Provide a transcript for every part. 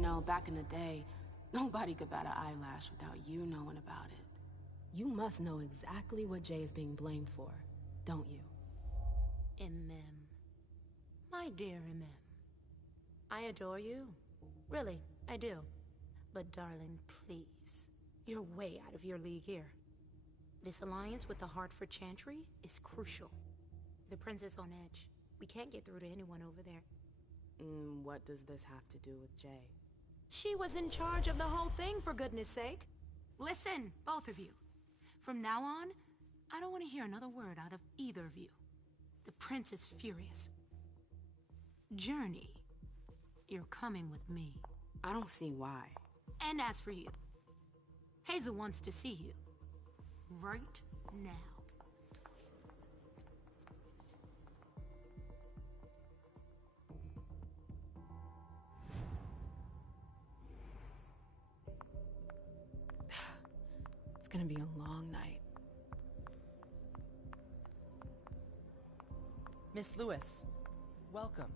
You know, back in the day, nobody could bat an eyelash without you knowing about it. You must know exactly what Jay is being blamed for, don't you? MM. My dear MM. I adore you. Really, I do. But darling, please. You're way out of your league here. This alliance with the Hartford Chantry is crucial. The prince is on edge. We can't get through to anyone over there. What does this have to do with Jay? She was in charge of the whole thing, for goodness sake. Listen, both of you. From now on, I don't want to hear another word out of either of you. The prince is furious. Journey, you're coming with me. I don't see why. And as for you, Hazel wants to see you. Right now. It's gonna be a long night. Miss Lewis, welcome.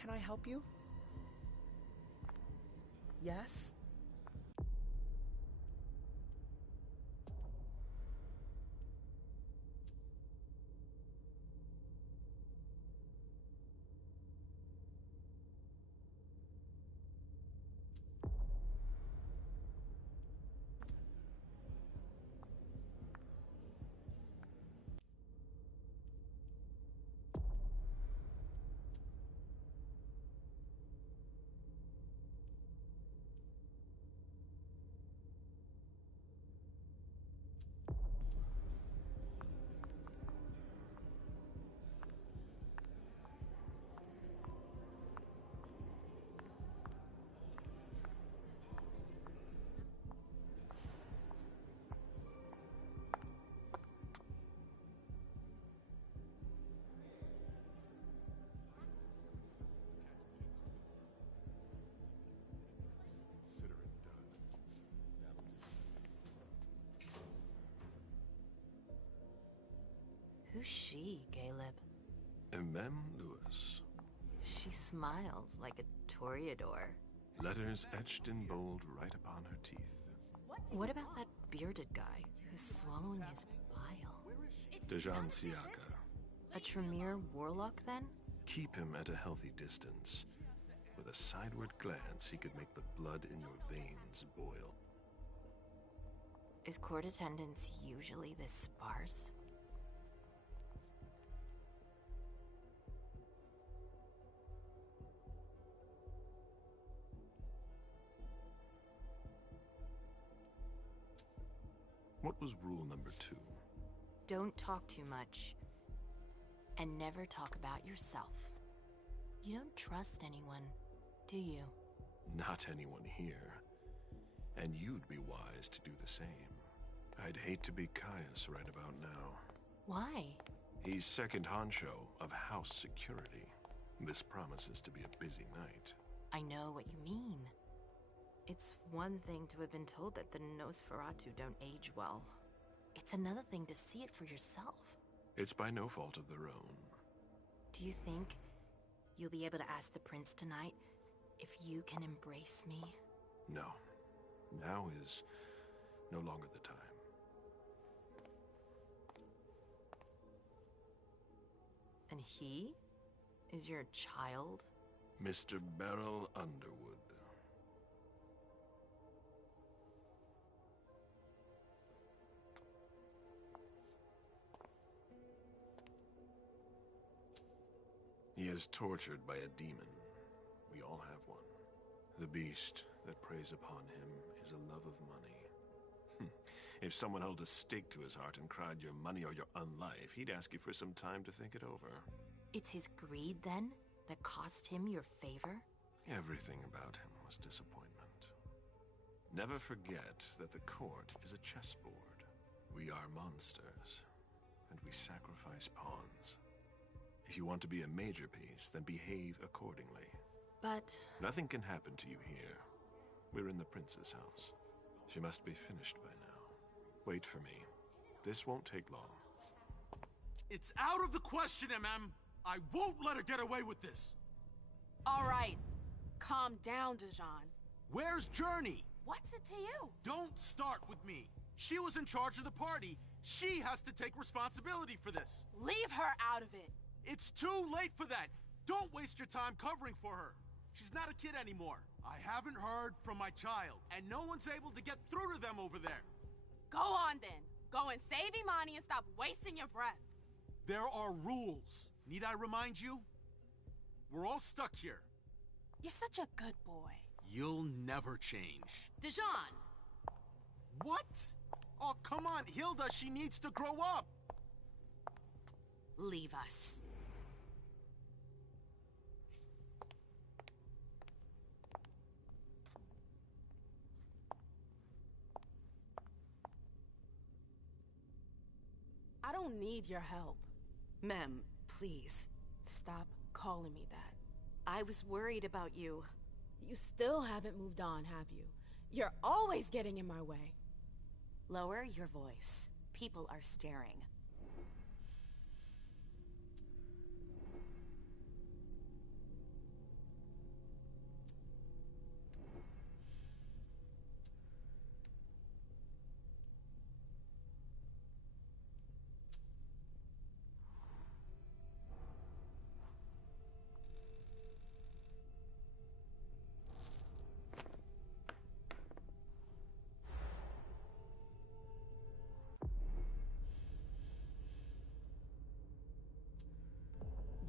Can I help you? Yes? Who's she, Caleb? MM Lewis. She smiles like a toreador. Letters etched in bold right upon her teeth. What about that bearded guy who's swallowing his bile? Dejan Siaka. A Tremere warlock, then? Keep him at a healthy distance. With a sideward glance, he could make the blood in your veins boil. Is court attendance usually this sparse? What was rule number 2? Don't talk too much. And never talk about yourself. You don't trust anyone, do you? Not anyone here. And you'd be wise to do the same. I'd hate to be Caius right about now. Why? He's second honcho of house security. This promises to be a busy night. I know what you mean. It's one thing to have been told that the Nosferatu don't age well. It's another thing to see it for yourself. It's by no fault of their own. Do you think you'll be able to ask the prince tonight if you can embrace me? No. Now is no longer the time. And he is your child? Mr. Beryl Underwood. He is tortured by a demon. We all have one. The beast that preys upon him is a love of money. If someone held a stake to his heart and cried your money or your unlife, he'd ask you for some time to think it over. It's his greed, then, that cost him your favor? Everything about him was disappointment. Never forget that the court is a chessboard. We are monsters, and we sacrifice pawns. If you want to be a major piece, then behave accordingly. But... Nothing can happen to you here. We're in the prince's house. She must be finished by now. Wait for me. This won't take long. It's out of the question, MM! I won't let her get away with this! All right. Calm down, Dijon. Where's Journey? What's it to you? Don't start with me. She was in charge of the party. She has to take responsibility for this. Leave her out of it. It's too late for that. Don't waste your time covering for her. She's not a kid anymore. I haven't heard from my child, and no one's able to get through to them over there. Go on then. Go and save Imani and stop wasting your breath. There are rules. Need I remind you? We're all stuck here. You're such a good boy. You'll never change. Dijon! What? Oh, come on, Hilda, she needs to grow up. Leave us. I don't need your help. Mem, please. Stop calling me that. I was worried about you. You still haven't moved on, have you? You're always getting in my way. Lower your voice. People are staring.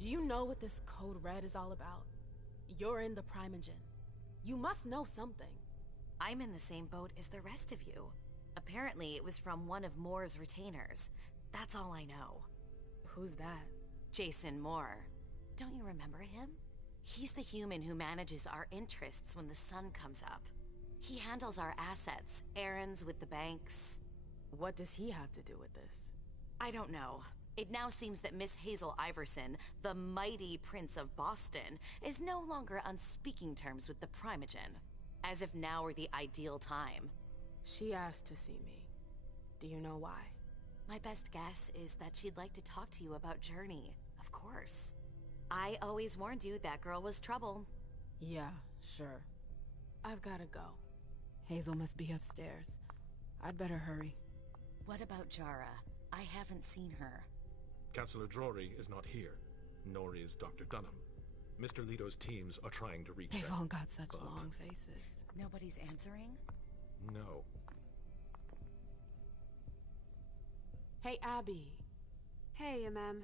Do you know what this Code Red is all about? You're in the Primogen. You must know something. I'm in the same boat as the rest of you. Apparently, it was from one of Moore's retainers. That's all I know. Who's that? Jason Moore. Don't you remember him? He's the human who manages our interests when the sun comes up. He handles our assets, errands with the banks. What does he have to do with this? I don't know. It now seems that Miss Hazel Iverson, the mighty Prince of Boston, is no longer on speaking terms with the Primogen. As if now were the ideal time. She asked to see me. Do you know why? My best guess is that she'd like to talk to you about Journey, of course. I always warned you that girl was trouble. Yeah, sure. I've gotta go. Hazel must be upstairs. I'd better hurry. What about Jara? I haven't seen her. Councillor Drury is not here, nor is Dr. Dunham. Mr. Leto's teams are trying to reach They've them. all got such long faces. Nobody's answering? No. Hey, Abby. Hey, MM.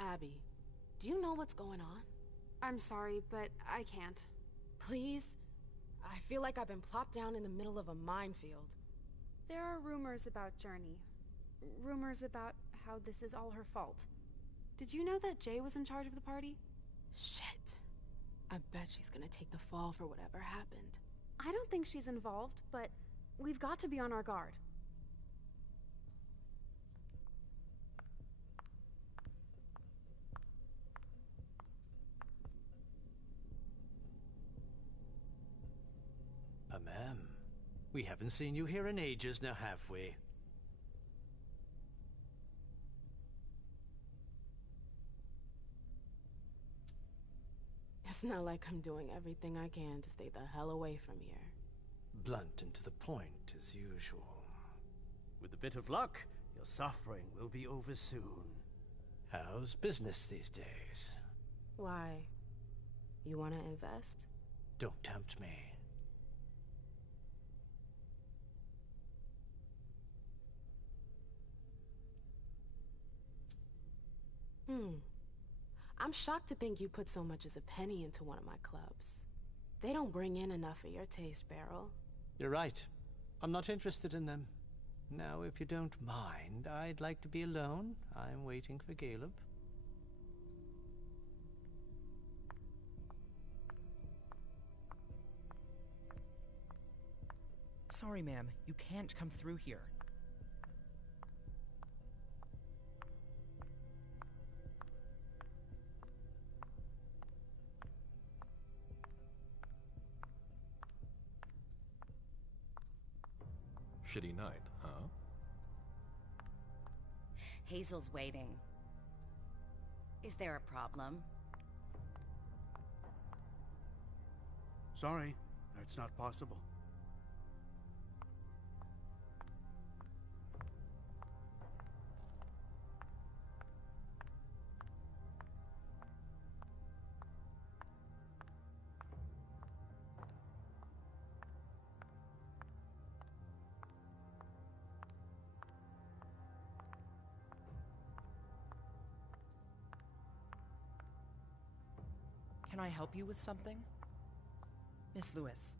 Abby, do you know what's going on? I'm sorry, but I can't. Please? I feel like I've been plopped down in the middle of a minefield. There are rumors about Journey. Rumors about how this is all her fault. Did you know that Jay was in charge of the party? Shit. I bet she's gonna take the fall for whatever happened. I don't think she's involved, but we've got to be on our guard. Ma'am, we haven't seen you here in ages now, have we? It's not like I'm doing everything I can to stay the hell away from here. Blunt and to the point, as usual. With a bit of luck, your suffering will be over soon. How's business these days? Why? You wanna invest? Don't tempt me. I'm shocked to think you put so much as a penny into one of my clubs. They don't bring in enough for your taste, Beryl. You're right. I'm not interested in them. Now, if you don't mind, I'd like to be alone. I'm waiting for Caleb. Sorry, ma'am. You can't come through here. Shitty night, huh? Hazel's waiting. Is there a problem? Sorry, that's not possible. Can I help you with something? Miss Lewis.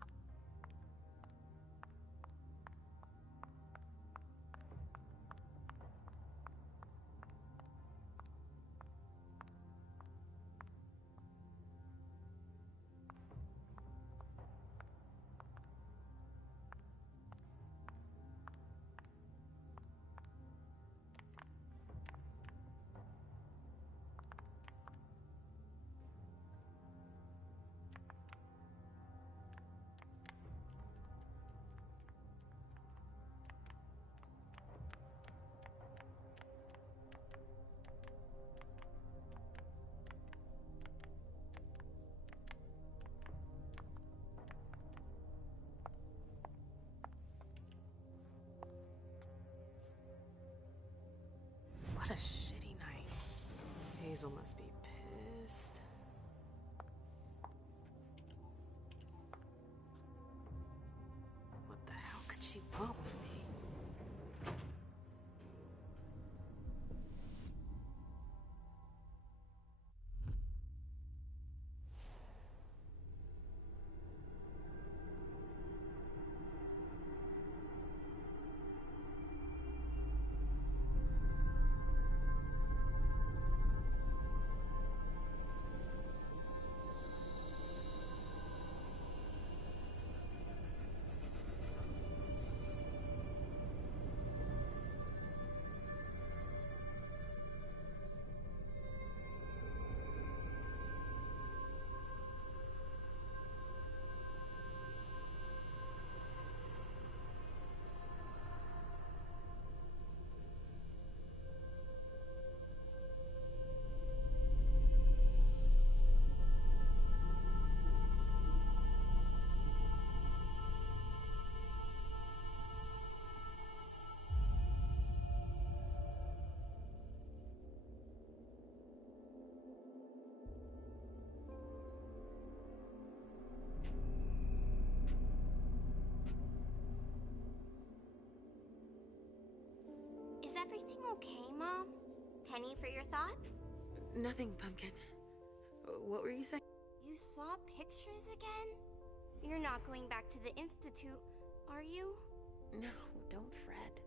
What a shitty night. Hazel must be pissed. What the hell could she want with me? Is everything okay, Mom? Penny for your thoughts? Nothing, Pumpkin. What were you saying? You saw pictures again? You're not going back to the Institute, are you? No, don't fret.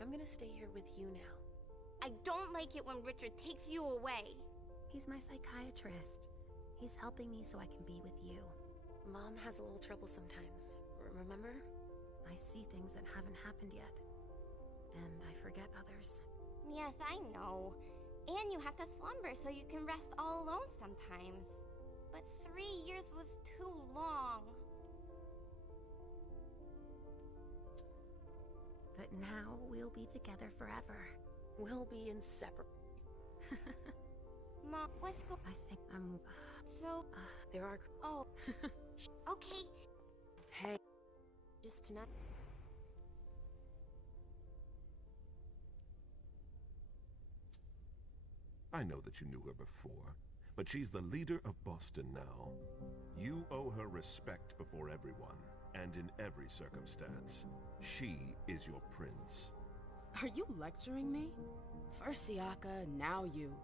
I'm gonna stay here with you now. I don't like it when Richard takes you away. He's my psychiatrist. He's helping me so I can be with you. Mom has a little trouble sometimes, remember? I see things that haven't happened yet. And I forget others. Yes, I know. And you have to slumber so you can rest all alone sometimes. But 3 years was too long. But now we'll be together forever. We'll be inseparable. Mom, what's going I think I'm... So... there are... Oh. Okay. Hey. Just tonight... I know that you knew her before, but she's the leader of Boston now. You owe her respect before everyone, and in every circumstance. She is your prince. Are you lecturing me? First Siaka, now you.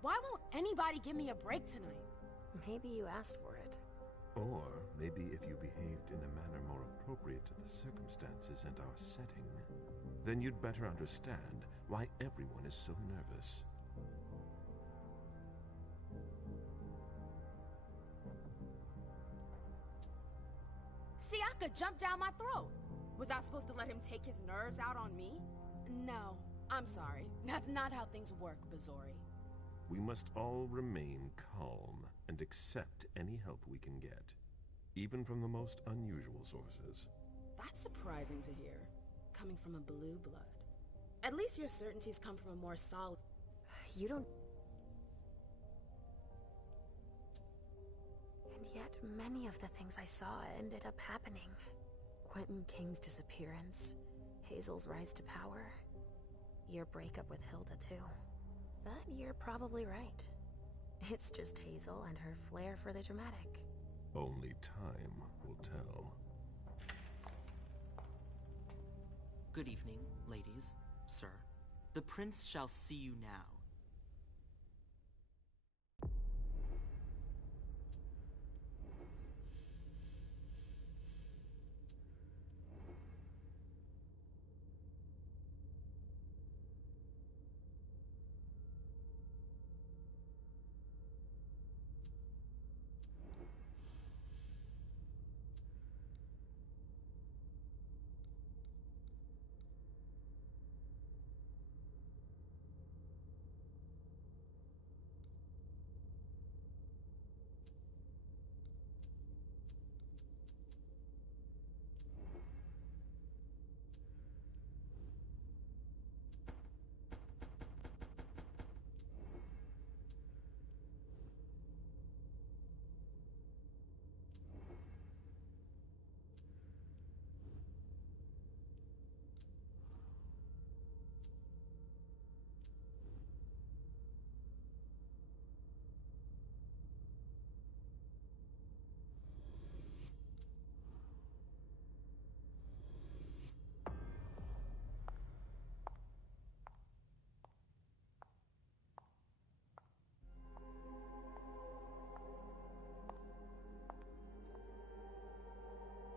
Why won't anybody give me a break tonight? Maybe you asked for it. Or maybe if you behaved in a manner more appropriate to the circumstances and our setting, then you'd better understand why everyone is so nervous. Siaka jumped down my throat. Was I supposed to let him take his nerves out on me? No, I'm sorry. That's not how things work, Bazori. We must all remain calm and accept any help we can get, even from the most unusual sources. That's surprising to hear, coming from a blue blood. At least your certainties come from a more solid... You don't... And yet, many of the things I saw ended up happening. Quentin King's disappearance, Hazel's rise to power, your breakup with Hilda too. But you're probably right. It's just Hazel and her flair for the dramatic. Only time will tell. Good evening, ladies, sir. The prince shall see you now.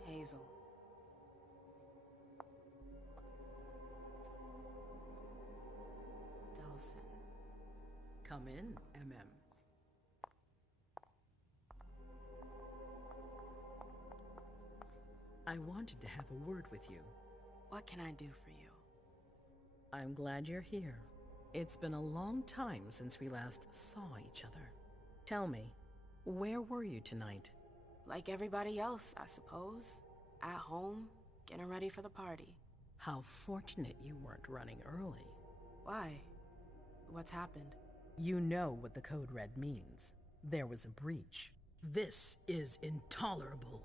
Hazel. Delsin. Come in, MM. I wanted to have a word with you. What can I do for you? I'm glad you're here. It's been a long time since we last saw each other. Tell me, where were you tonight? Like everybody else, I suppose. At home, getting ready for the party. How fortunate you weren't running early. Why? What's happened? You know what the Code Red means. There was a breach. This is intolerable.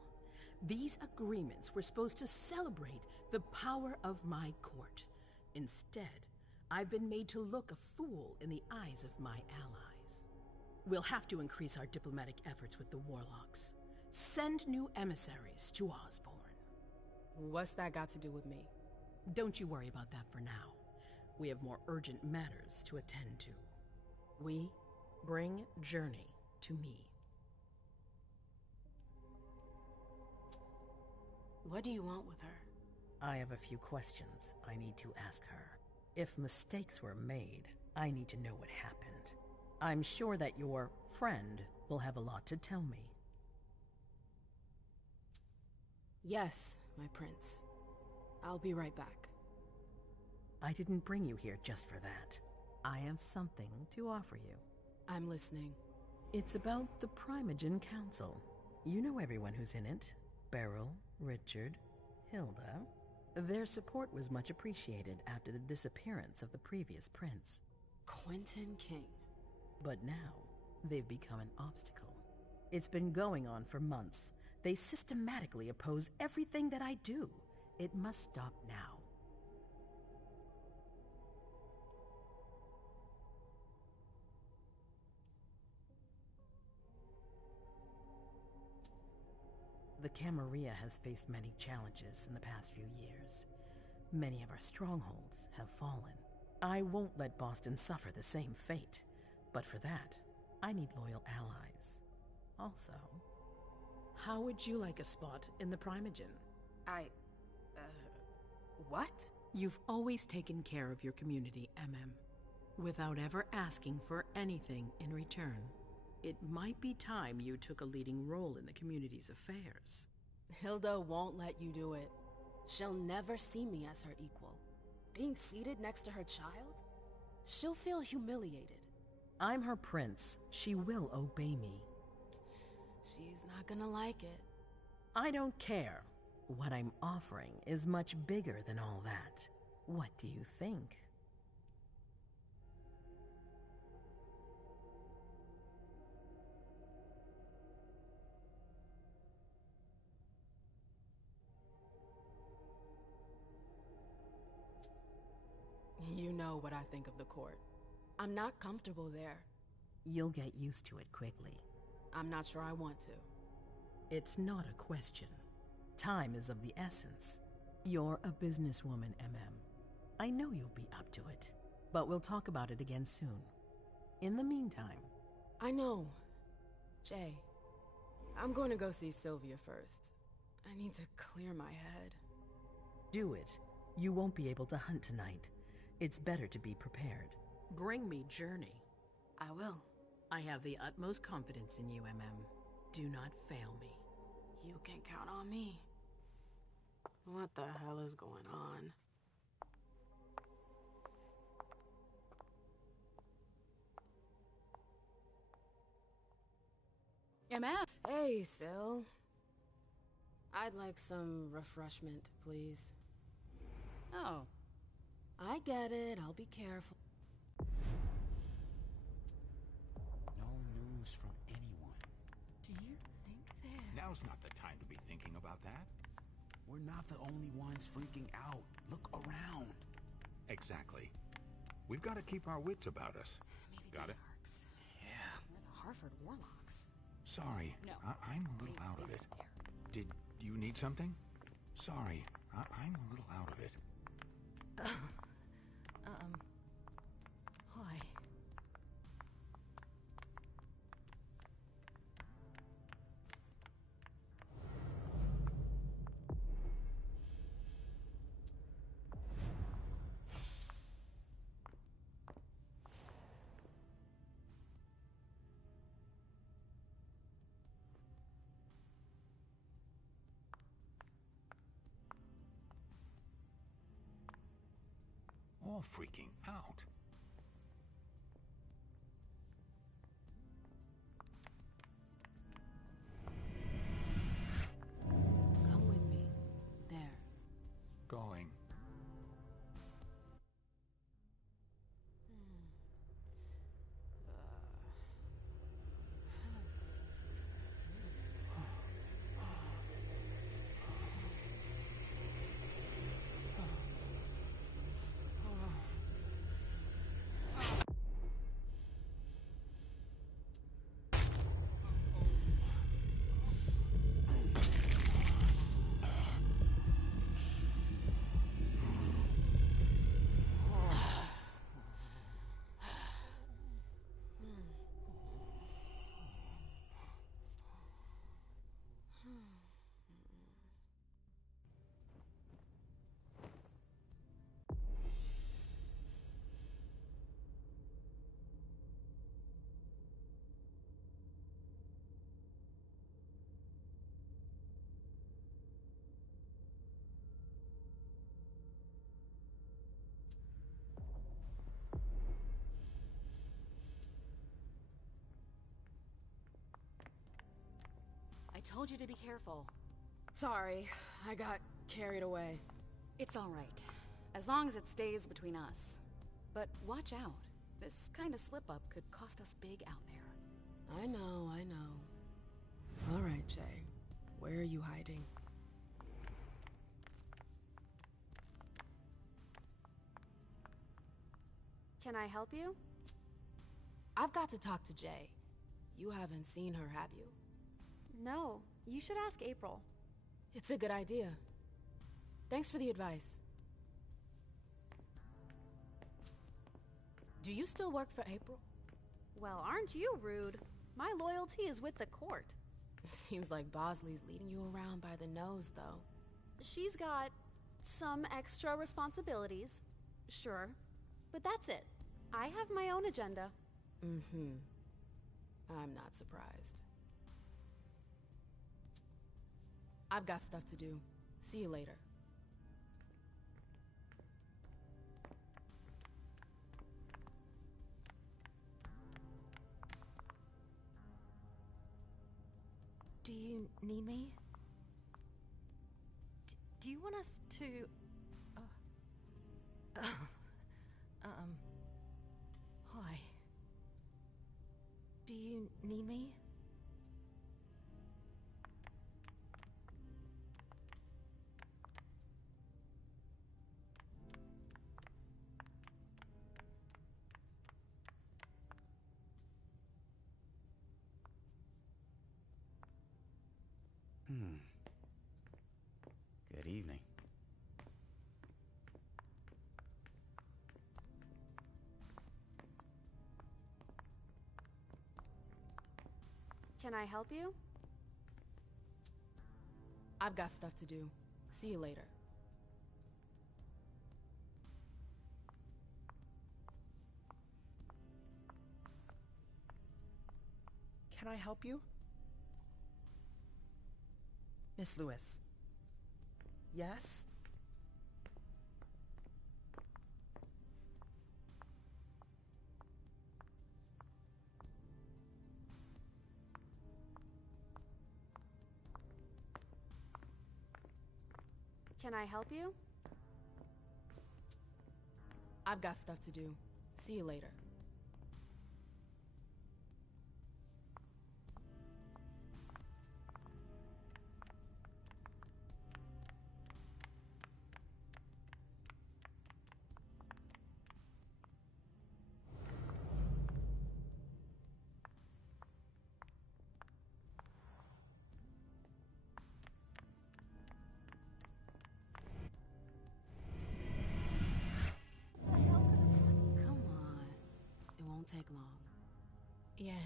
These agreements were supposed to celebrate the power of my court. Instead, I've been made to look a fool in the eyes of my allies. We'll have to increase our diplomatic efforts with the Warlocks. Send new emissaries to Osborn. What's that got to do with me? Don't you worry about that for now. We have more urgent matters to attend to. We bring Journey to me. What do you want with her? I have a few questions I need to ask her. If mistakes were made, I need to know what happened. I'm sure that your friend will have a lot to tell me. Yes, my prince. I'll be right back. I didn't bring you here just for that. I have something to offer you. I'm listening. It's about the Primogen Council. You know everyone who's in it. Beryl, Richard, Hilda. Their support was much appreciated after the disappearance of the previous prince. Quentin King. But now, they've become an obstacle. It's been going on for months. They systematically oppose everything that I do. It must stop now. The Camarilla has faced many challenges in the past few years. Many of our strongholds have fallen. I won't let Boston suffer the same fate. But for that, I need loyal allies. Also, how would you like a spot in the Primogen? What? You've always taken care of your community, MM, without ever asking for anything in return. It might be time you took a leading role in the community's affairs. Hilda won't let you do it. She'll never see me as her equal. Being seated next to her child? She'll feel humiliated. I'm her prince. She will obey me. She's not gonna like it. I don't care. What I'm offering is much bigger than all that. What do you think? know what I think of the court. I'm not comfortable there. You'll get used to it quickly. I'm not sure I want to. It's not a question. Time is of the essence. You're a businesswoman, MM. I know you'll be up to it, but we'll talk about it again soon. In the meantime... I know. Jay, I'm going to go see Sylvia first. I need to clear my head. Do it. You won't be able to hunt tonight. It's better to be prepared. Bring me Journey. I will. I have the utmost confidence in you, MM. Do not fail me. You can count on me. What the hell is going on? MS? Hey, Syl. I'd like some refreshment, please. Oh. I get it. I'll be careful. No news from anyone. Do you think that... Now's not the time to be thinking about that. We're not the only ones freaking out. Look around. Exactly. We've got to keep our wits about us. Maybe Got it? Arcs. Yeah. We're the Harvard Warlocks. Sorry. No. I'm a little out of it. Did you need something? Sorry. I'm a little out of it. Hi. All freaking out. Come with me. There. Going. I told you to be careful. Sorry, I got carried away. It's all right. As long as it stays between us. But watch out. This kind of slip-up could cost us big out there. I know, I know. All right, Jay. Where are you hiding? Can I help you? I've got to talk to Jay. You haven't seen her, have you? No, you should ask April. It's a good idea. Thanks for the advice. Do you still work for April? Well, aren't you rude? My loyalty is with the court. Seems like Bosley's leading you around by the nose, though. She's got some extra responsibilities, sure, but that's it. I have my own agenda. Mm-hmm. I'm not surprised. I've got stuff to do. See you later. Do you need me? Do you want us to... Hi. Do you need me? Good evening. Can I help you? I've got stuff to do. See you later. Can I help you? Miss Lewis. Yes? Can I help you? I've got stuff to do. See you later. Come on. It won't take long. Yes.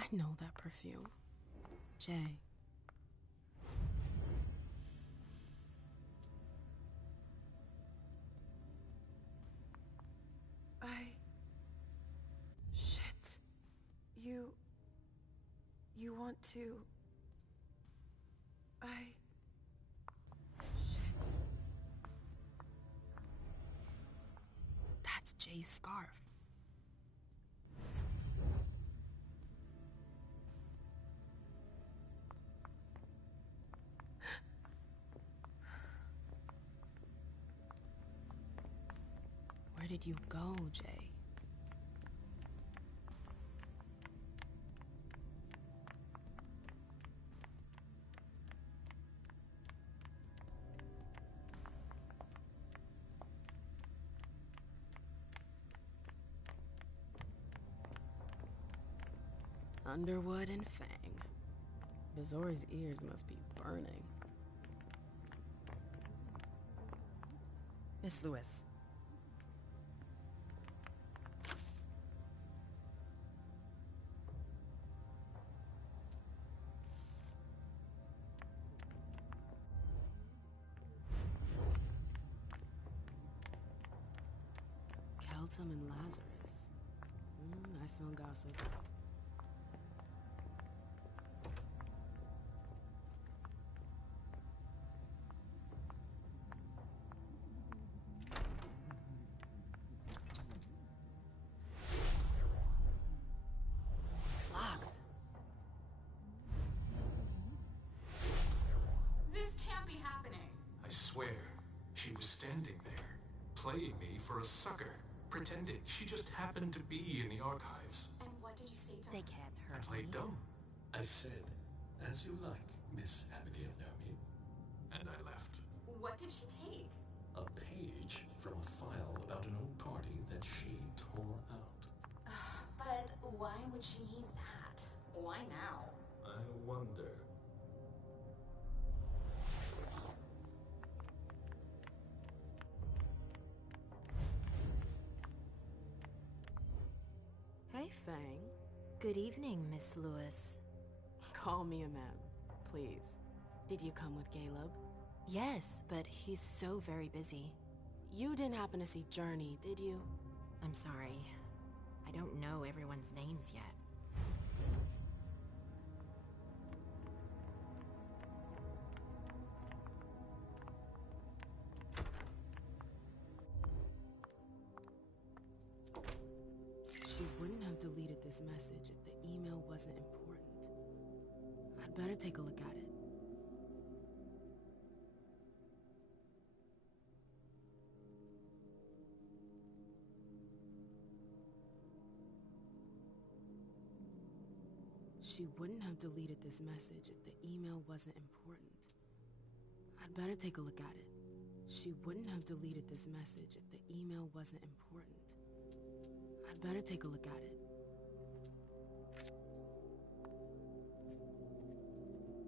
I know that perfume. Jay. Shit. You want to... Shit. That's Jay's scarf. Where did you go, Jay? Underwood and Fang. Bizori's ears must be burning. Miss Lewis. Keltum and Lazarus. I smell gossip. It's locked. This can't be happening. I swear, she was standing there, playing me for a sucker, pretending she just happened to be in the archives. And what did you say to her? They can't I hurt played me. dumb, I said, as you like, Miss Abigail Naomi. and I left. What did she take? A page from a file about an old party that she tore out. But why would she need that? Why now? I wonder. Hey, Fang. Good evening, Miss Lewis. Call me a ma'am, please. Did you come with Caleb? Yes, but he's so very busy. You didn't happen to see Journey, did you? I'm sorry. I don't know everyone's names yet. She wouldn't have deleted this message if the email wasn't important. I'd better take a look at it. She wouldn't have deleted this message if the email wasn't important. I'd better take a look at it. She wouldn't have deleted this message if the email wasn't important. I'd better take a look at it.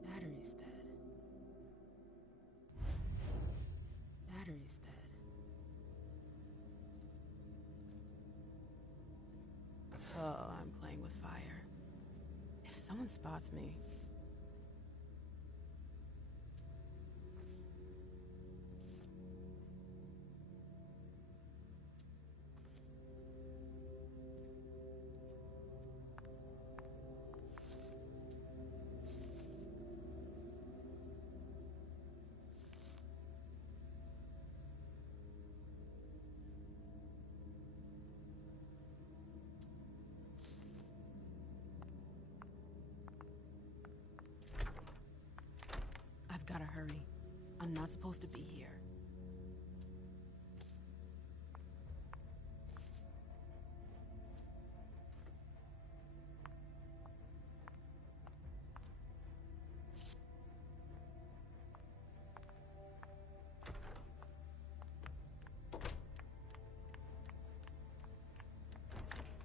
Battery's dead. Battery's dead. Oh, I'm playing with fire. If someone spots me... I've gotta hurry. I'm not supposed to be here.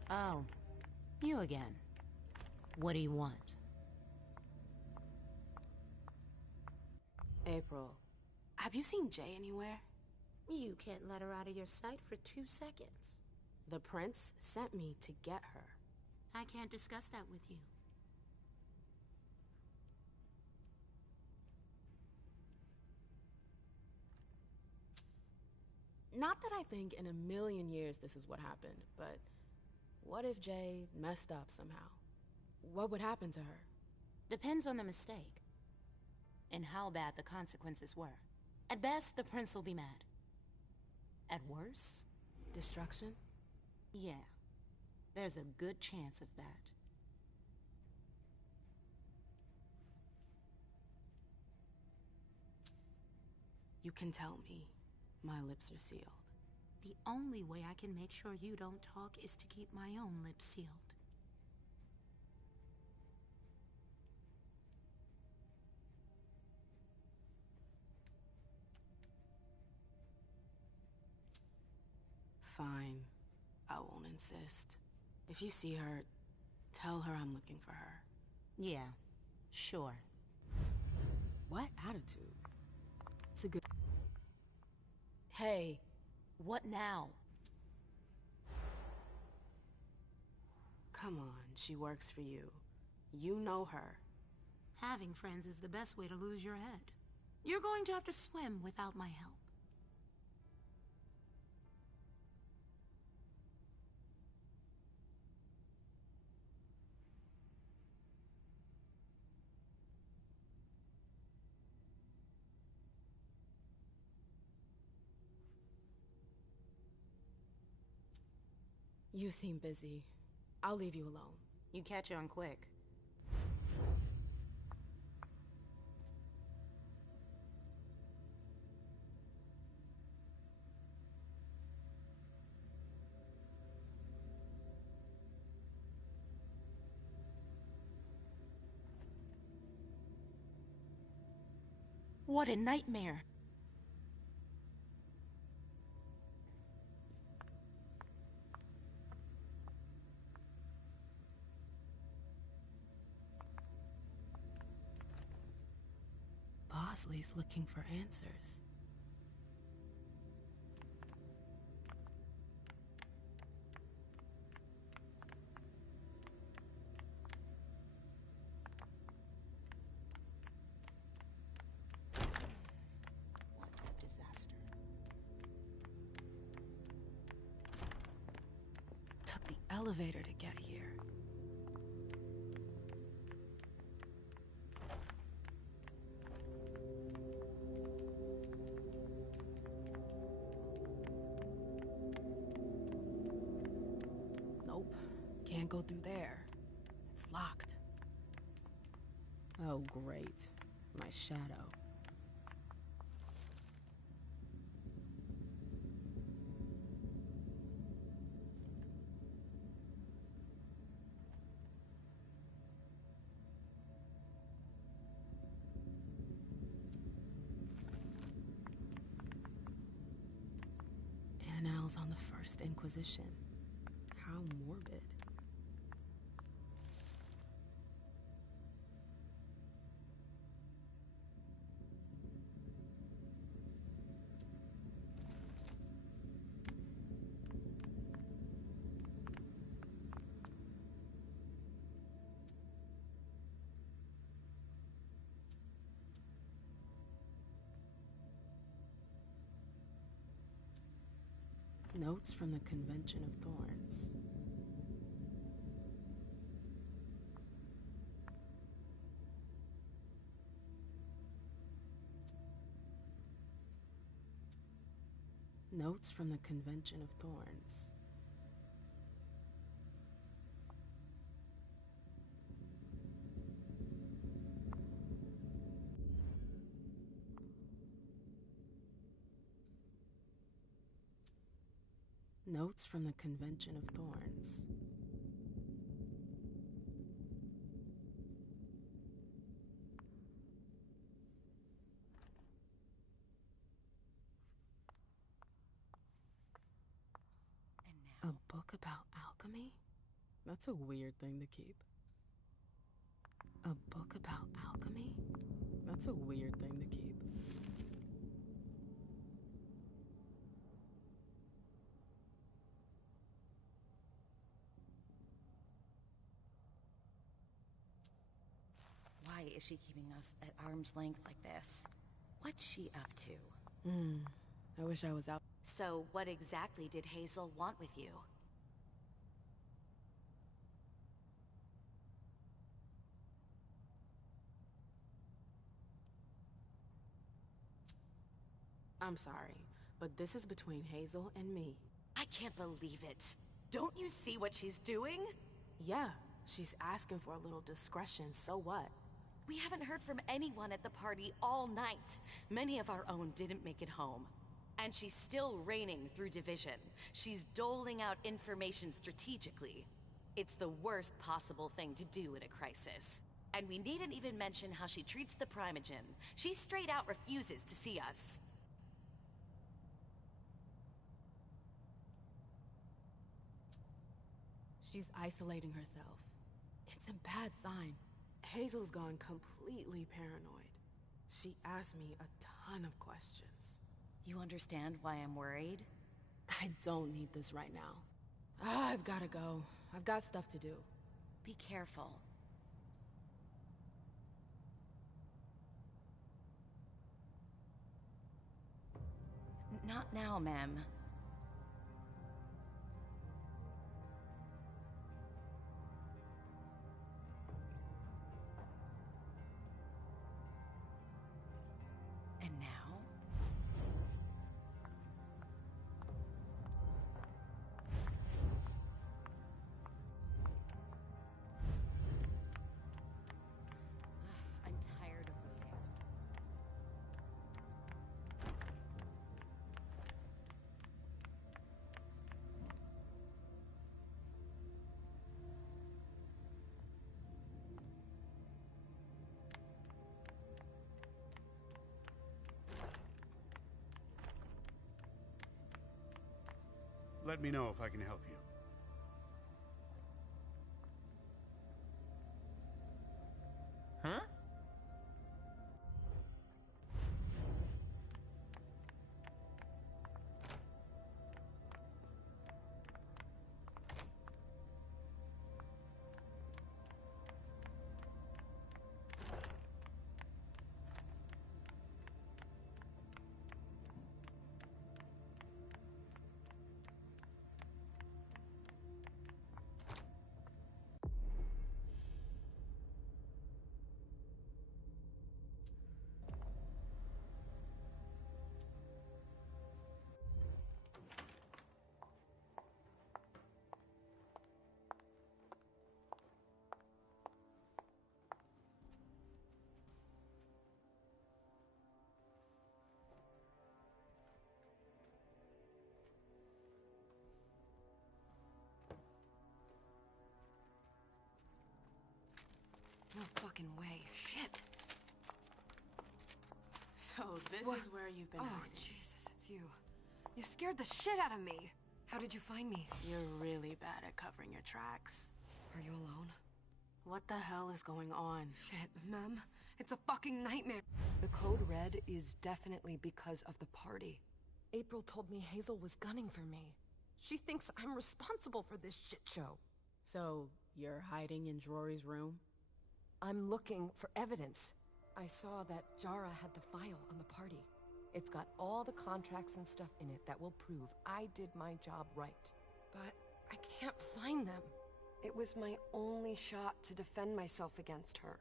Oh, you again. What do you want? April, have you seen Jay anywhere? You can't let her out of your sight for 2 seconds. The prince sent me to get her. I can't discuss that with you. Not that I think in a million years this is what happened, but what if Jay messed up somehow? What would happen to her? Depends on the mistake. And how bad the consequences were. At best, the prince will be mad. At worst... Destruction? Yeah. There's a good chance of that. You can tell me. My lips are sealed. The only way I can make sure you don't talk is to keep my own lips sealed. Fine. I won't insist. If you see her, tell her I'm looking for her. Yeah, sure. What attitude? It's a good... Hey. What now? Come on, she works for you. You know her. Having friends is the best way to lose your head. You're going to have to swim without my help. You seem busy. I'll leave you alone. You catch on quick. What a nightmare! Bosley's looking for answers. elevator to get here. Nope, can't go through there. It's locked. Oh, great. My shadow. Annals on the First Inquisition. How morbid. Notes from the Convention of Thorns. Notes from the Convention of Thorns. Notes from the Convention of Thorns. A book about alchemy? That's a weird thing to keep. A book about alchemy? That's a weird thing to keep. Why is she keeping us at arm's length like this? What's she up to? I wish I was out. So, what exactly did Hazel want with you? I'm sorry, but this is between Hazel and me. I can't believe it. Don't you see what she's doing? Yeah, she's asking for a little discretion, so what? We haven't heard from anyone at the party all night. Many of our own didn't make it home. And she's still reigning through division. She's doling out information strategically. It's the worst possible thing to do in a crisis. And we needn't even mention how she treats the Primogen. She straight out refuses to see us. She's isolating herself. It's a bad sign. Hazel's gone completely paranoid. She asked me a ton of questions. You understand why I'm worried? I don't need this right now. I've gotta go. I've got stuff to do. Be careful. Not now, ma'am. And now? I'm tired of waiting. Let me know if I can help you. Huh? shit. So this is where you've been Oh, hiding. Jesus, it's you. You scared the shit out of me. How did you find me? You're really bad at covering your tracks. Are you alone? What the hell is going on? Shit, Mem. It's a fucking nightmare. The code red is definitely because of the party. April told me Hazel was gunning for me. She thinks I'm responsible for this shit show. So, you're hiding in Drury's room? I'm looking for evidence. I saw that Jara had the file on the party. It's got all the contracts and stuff in it that will prove I did my job right. But I can't find them. It was my only shot to defend myself against her.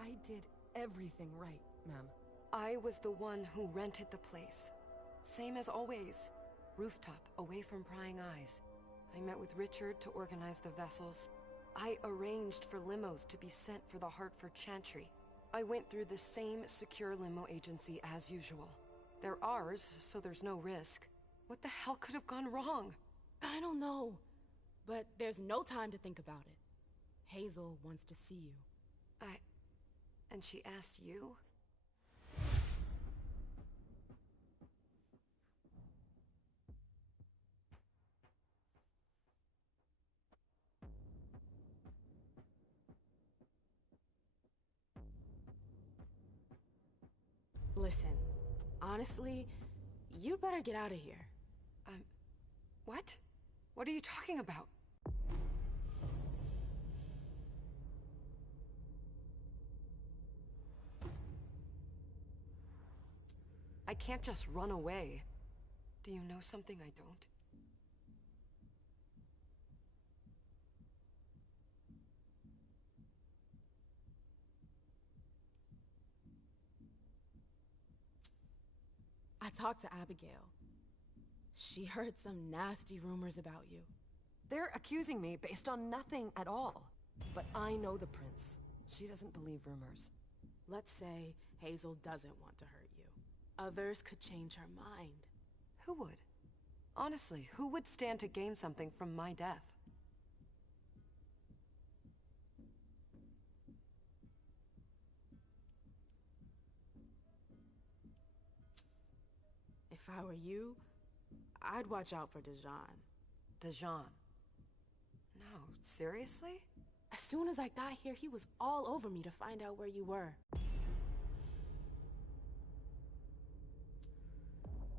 I did everything right, ma'am. I was the one who rented the place. Same as always. Rooftop, away from prying eyes. I met with Richard to organize the vessels. I arranged for limos to be sent for the Hartford Chantry. I went through the same secure limo agency as usual. They're ours, so there's no risk. What the hell could have gone wrong? I don't know. But there's no time to think about it. Hazel wants to see you. And she asked you? Listen, honestly, you'd better get out of here. What? What are you talking about? I can't just run away. Do you know something I don't? I talked to Abigail. She heard some nasty rumors about you. They're accusing me based on nothing at all. But I know the prince. She doesn't believe rumors. Let's say Hazel doesn't want to hurt you. Others could change her mind. Who would? Honestly, who would stand to gain something from my death? If I were you, I'd watch out for Dejan. Dejan? No, seriously? As soon as I got here, he was all over me to find out where you were.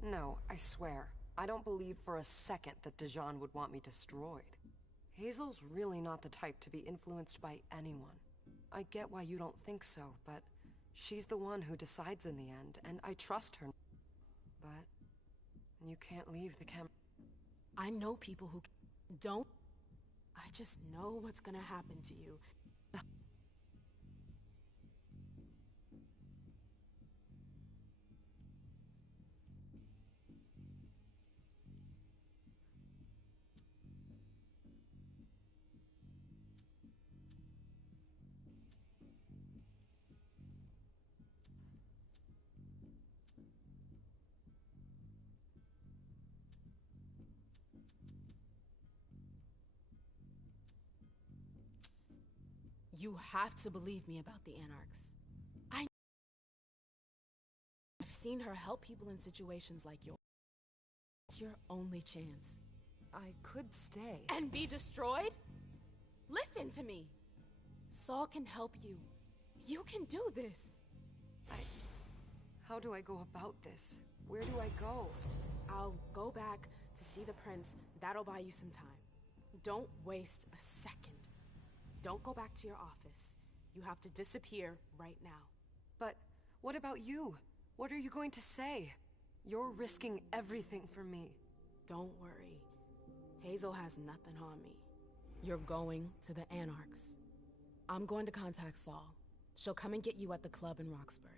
No, I swear. I don't believe for a second that Dejan would want me destroyed. Hazel's really not the type to be influenced by anyone. I get why you don't think so, but she's the one who decides in the end, and I trust her. But you can't leave the camp. I know people who don't. I just know what's gonna happen to you. You have to believe me about the Anarchs. I've seen her help people in situations like yours. It's your only chance. I could stay. And be destroyed? Listen to me. Saul can help you. You can do this. How do I go about this? Where do I go? I'll go back to see the prince. That'll buy you some time. Don't waste a second. Don't go back to your office. You have to disappear right now. But what about you? What are you going to say? You're risking everything for me. Don't worry. Hazel has nothing on me. You're going to the Anarchs. I'm going to contact Saul. She'll come and get you at the club in Roxbury.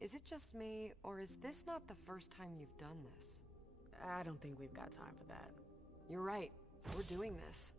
Is it just me, or is this not the first time you've done this? I don't think we've got time for that. You're right. We're doing this.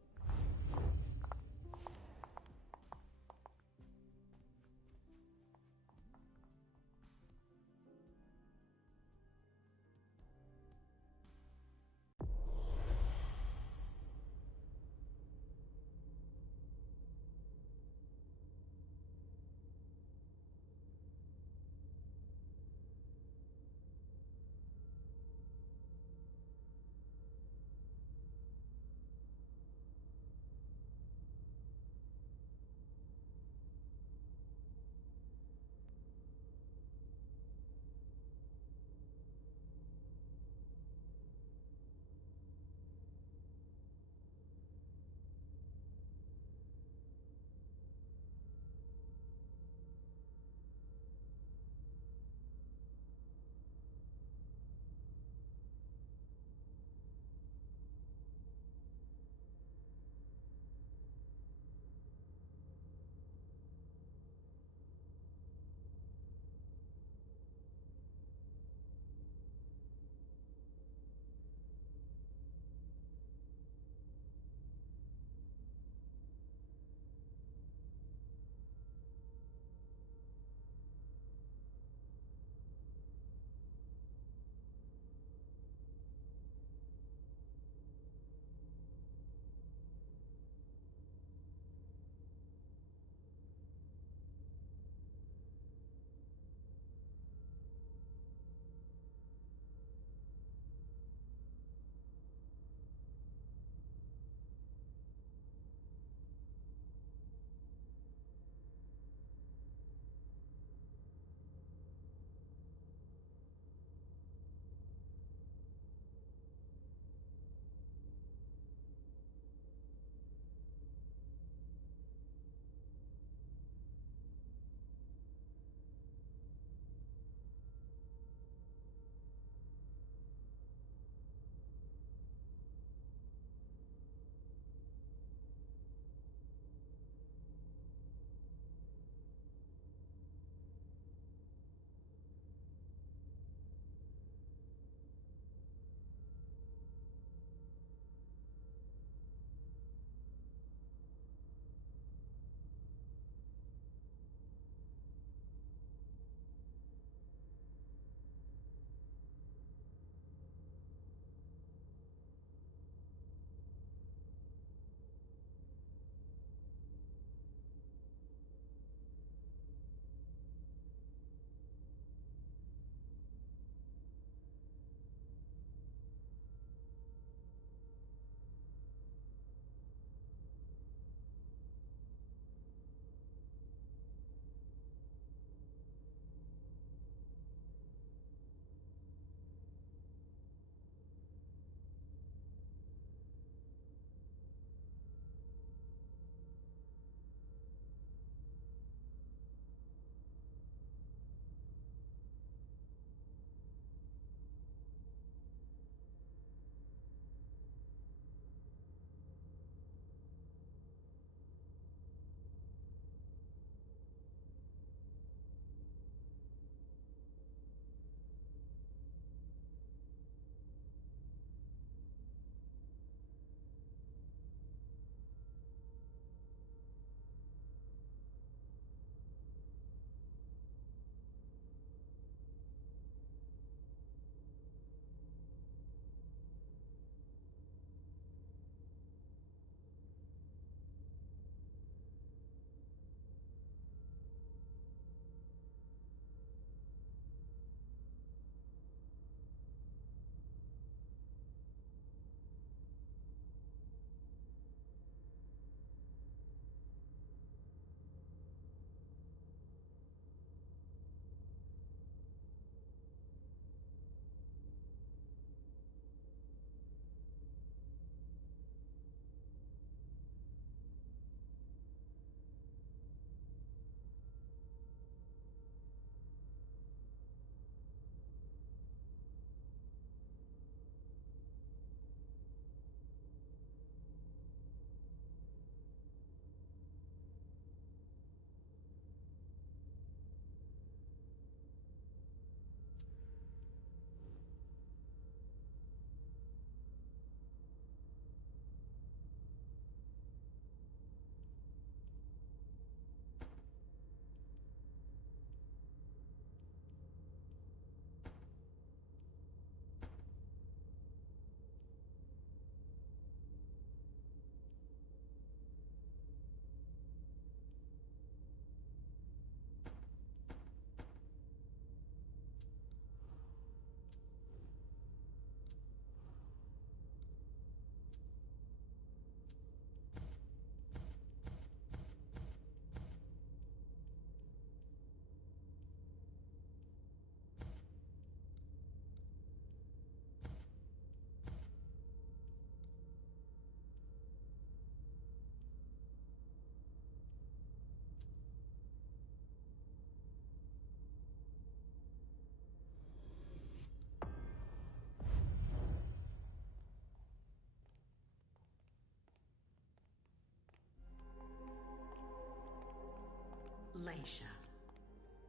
Leisha.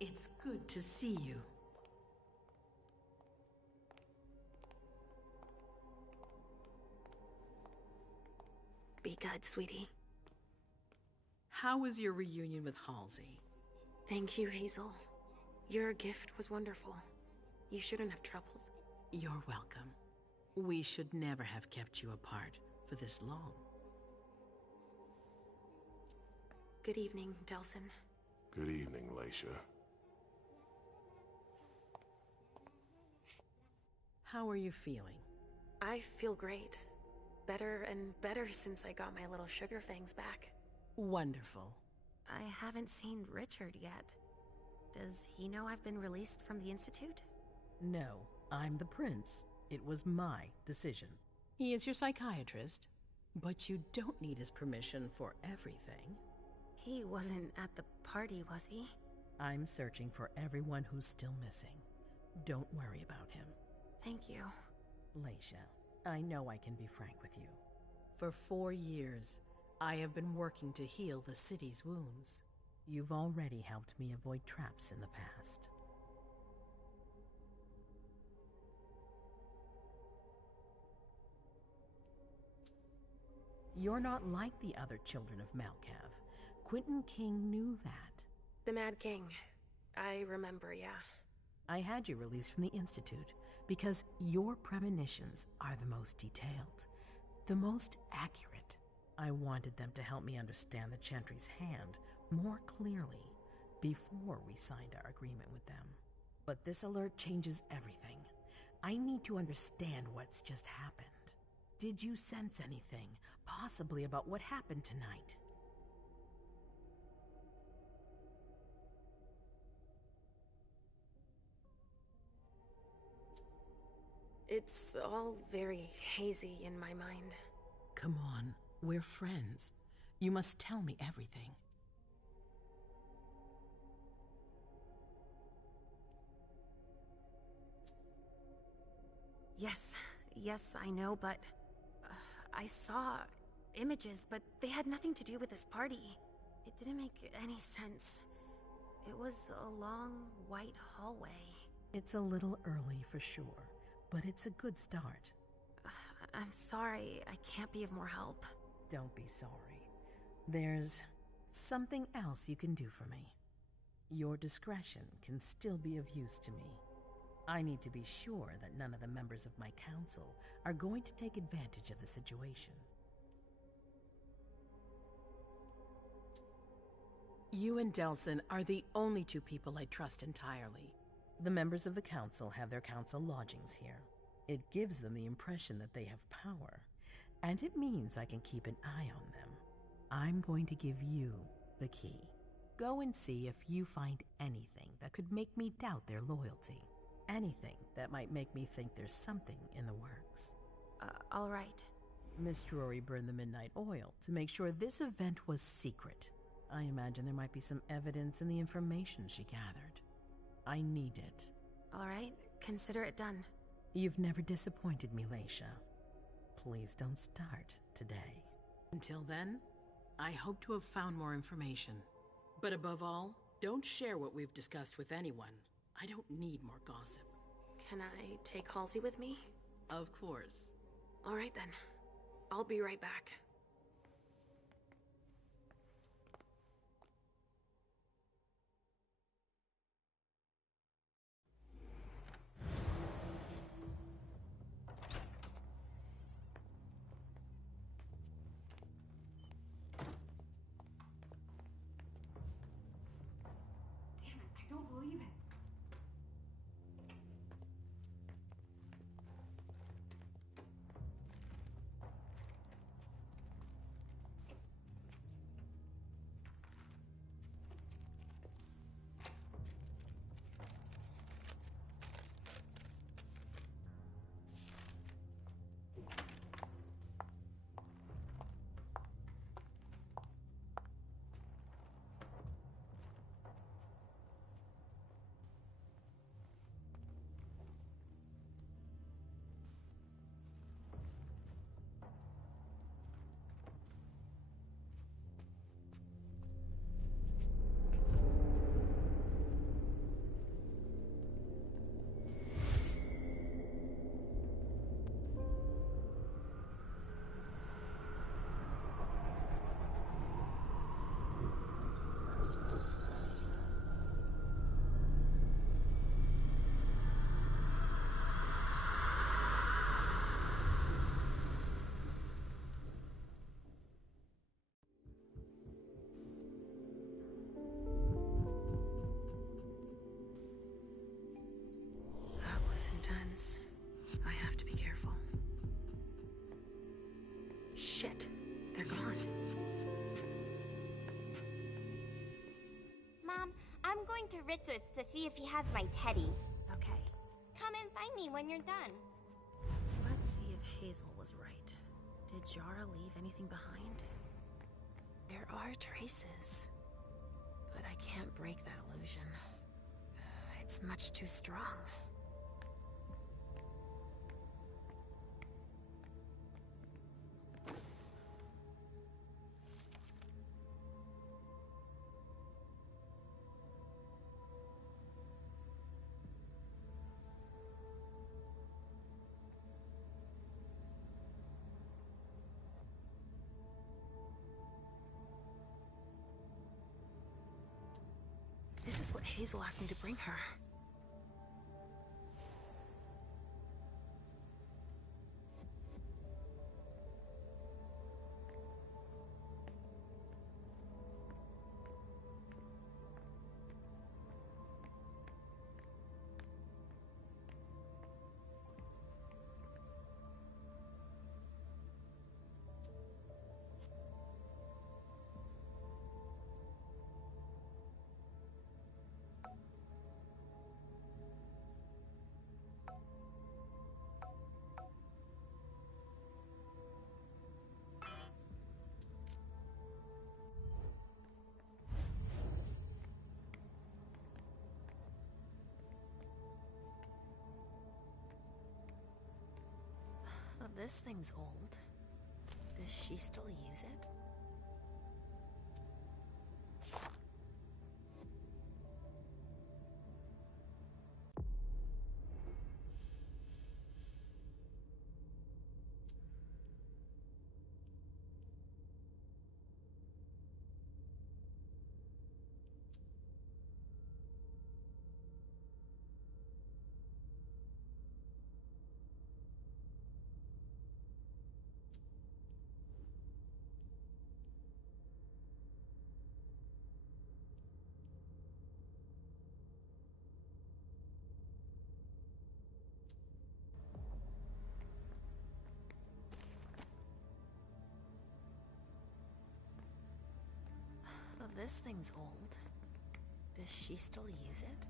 It's good to see you. Be good, sweetie. How was your reunion with Halsey? Thank you, Hazel. Your gift was wonderful. You shouldn't have troubled. You're welcome. We should never have kept you apart for this long. Good evening, Delsin. Good evening, Leisha. How are you feeling? I feel great. Better and better since I got my little sugar fangs back. Wonderful. I haven't seen Richard yet. Does he know I've been released from the Institute? No, I'm the prince. It was my decision. He is your psychiatrist, but you don't need his permission for everything. He wasn't at the party, was he? I'm searching for everyone who's still missing. Don't worry about him. Thank you. Leisha, I know I can be frank with you. For 4 years, I have been working to heal the city's wounds. You've already helped me avoid traps in the past. You're not like the other children of Malkav. Quentin King knew that. The Mad King. I remember, yeah. I had you released from the Institute because your premonitions are the most detailed, the most accurate. I wanted them to help me understand the Chantry's hand more clearly before we signed our agreement with them. But this alert changes everything. I need to understand what's just happened. Did you sense anything, possibly about what happened tonight? It's all very hazy in my mind. Come on, we're friends. You must tell me everything. Yes, I know, but I saw images, but they had nothing to do with this party. It didn't make any sense. It was a long, white hallway. It's a little early for sure, but it's a good start. I'm sorry, I can't be of more help. Don't be sorry. There's something else you can do for me. Your discretion can still be of use to me. I need to be sure that none of the members of my council are going to take advantage of the situation. You and Delsin are the only two people I trust entirely. The members of the council have their council lodgings here. It gives them the impression that they have power, and it means I can keep an eye on them. I'm going to give you the key. Go and see if you find anything that could make me doubt their loyalty. Anything that might make me think there's something in the works. All right. Miss Drury burned the midnight oil to make sure this event was secret. I imagine there might be some evidence in the information she gathered. I need it. All right, consider it done. You've never disappointed me, Leisha. Please don't start today. Until then, I hope to have found more information. But above all, don't share what we've discussed with anyone. I don't need more gossip. Can I take Halsey with me? Of course. All right then. I'll be right back. going to Richard's to see if he has my teddy. Okay. Come and find me when you're done. Let's see if Hazel was right. Did Yara leave anything behind? There are traces, but I can't break that illusion. It's much too strong. This is what Hazel asked me to bring her. This thing's old. Does she still use it? This thing's old. Does she still use it?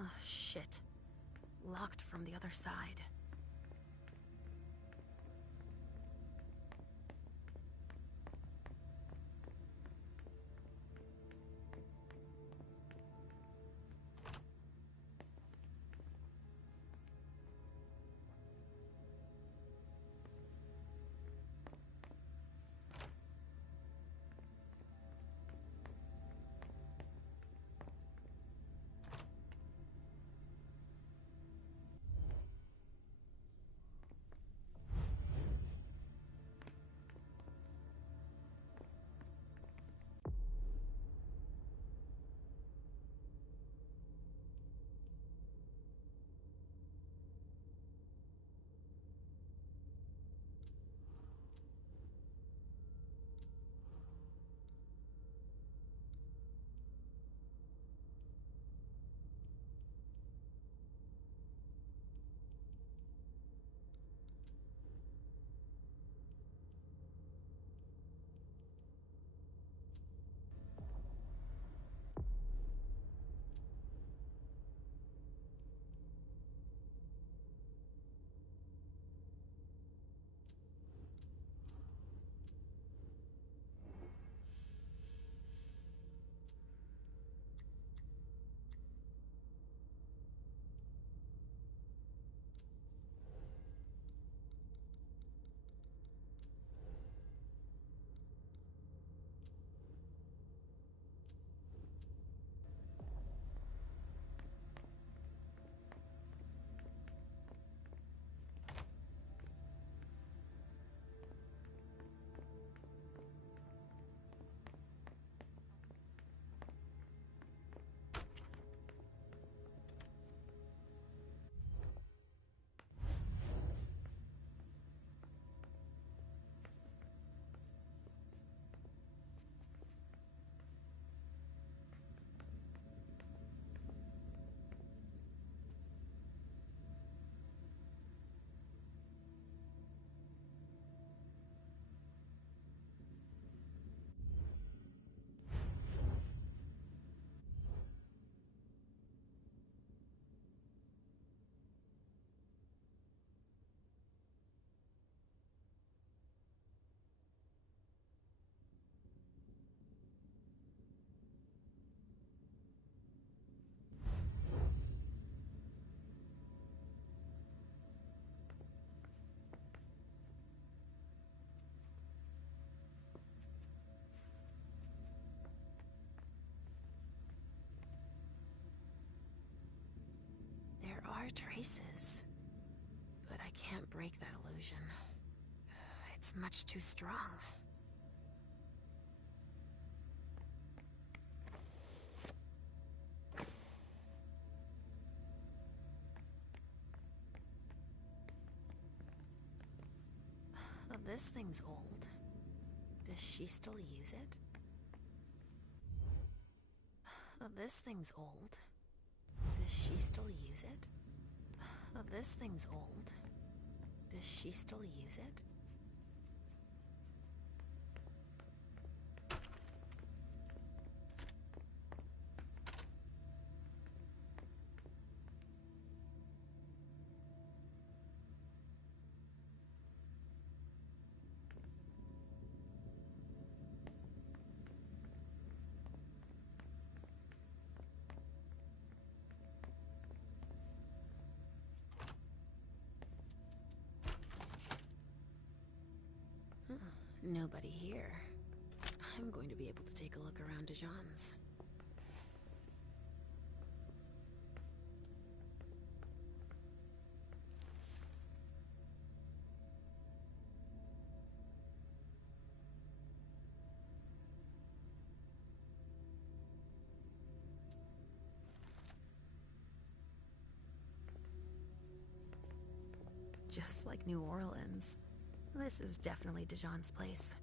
Oh, shit. Locked from the other side. are traces, but I can't break that illusion. It's much too strong. This thing's old. Does she still use it? This thing's old. Does she still use it? This thing's old. Does she still use it? Nobody here. I'm going to be able to take a look around Dijon's. Just like New Orleans. This is definitely Dijon's place.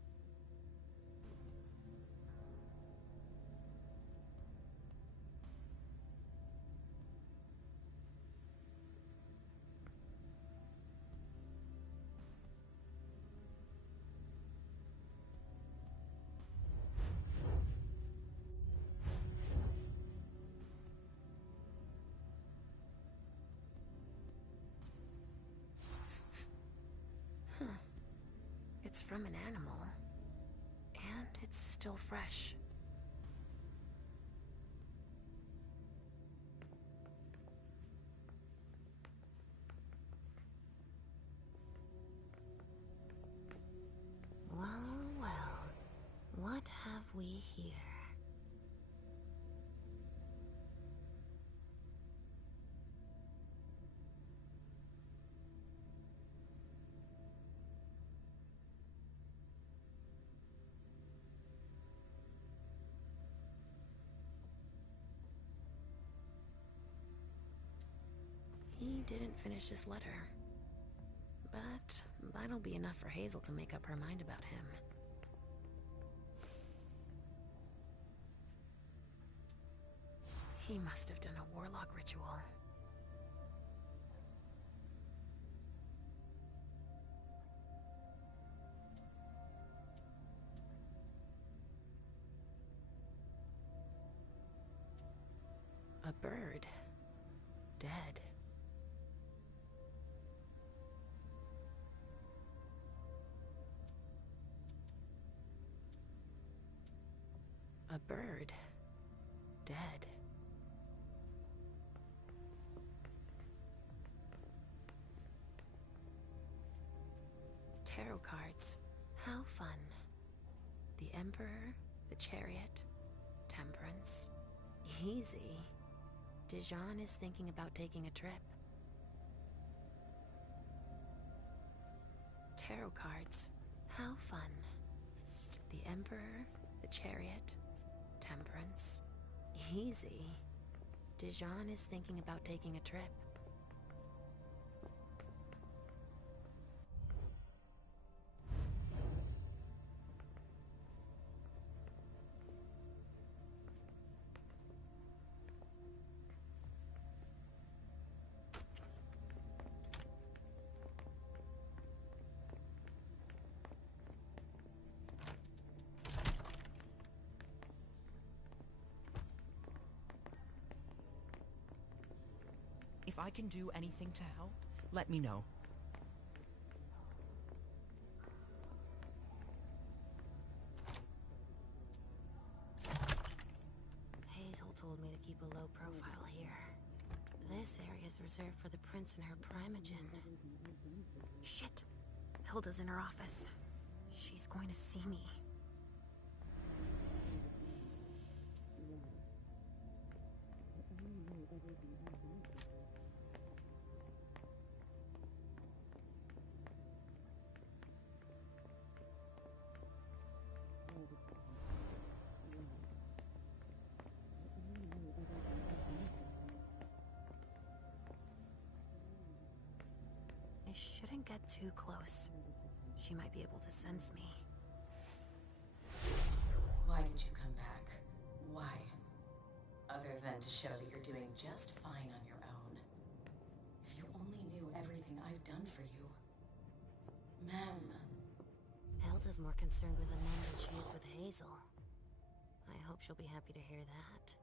It's from an animal, and it's still fresh. Well, well, what have we here? He didn't finish his letter. But that'll be enough for Hazel to make up her mind about him. He must have done a warlock ritual. A bird. Dead. A bird. Dead. Tarot cards. How fun. The Emperor, the Chariot, Temperance. Easy. Dijon is thinking about taking a trip. Tarot cards. How fun. The Emperor, the Chariot, Temperance. Easy. Dijon is thinking about taking a trip. If I can do anything to help, let me know. Hazel told me to keep a low profile here. This area is reserved for the prince and her primogen. Shit! Hilda's in her office. She's going to see me. shouldn't get too close. She might be able to sense me. Why did you come back? Why? Other than to show that you're doing just fine on your own. If you only knew everything I've done for you. Mem. Hilda's more concerned with Amem than she is with Hazel. I hope she'll be happy to hear that.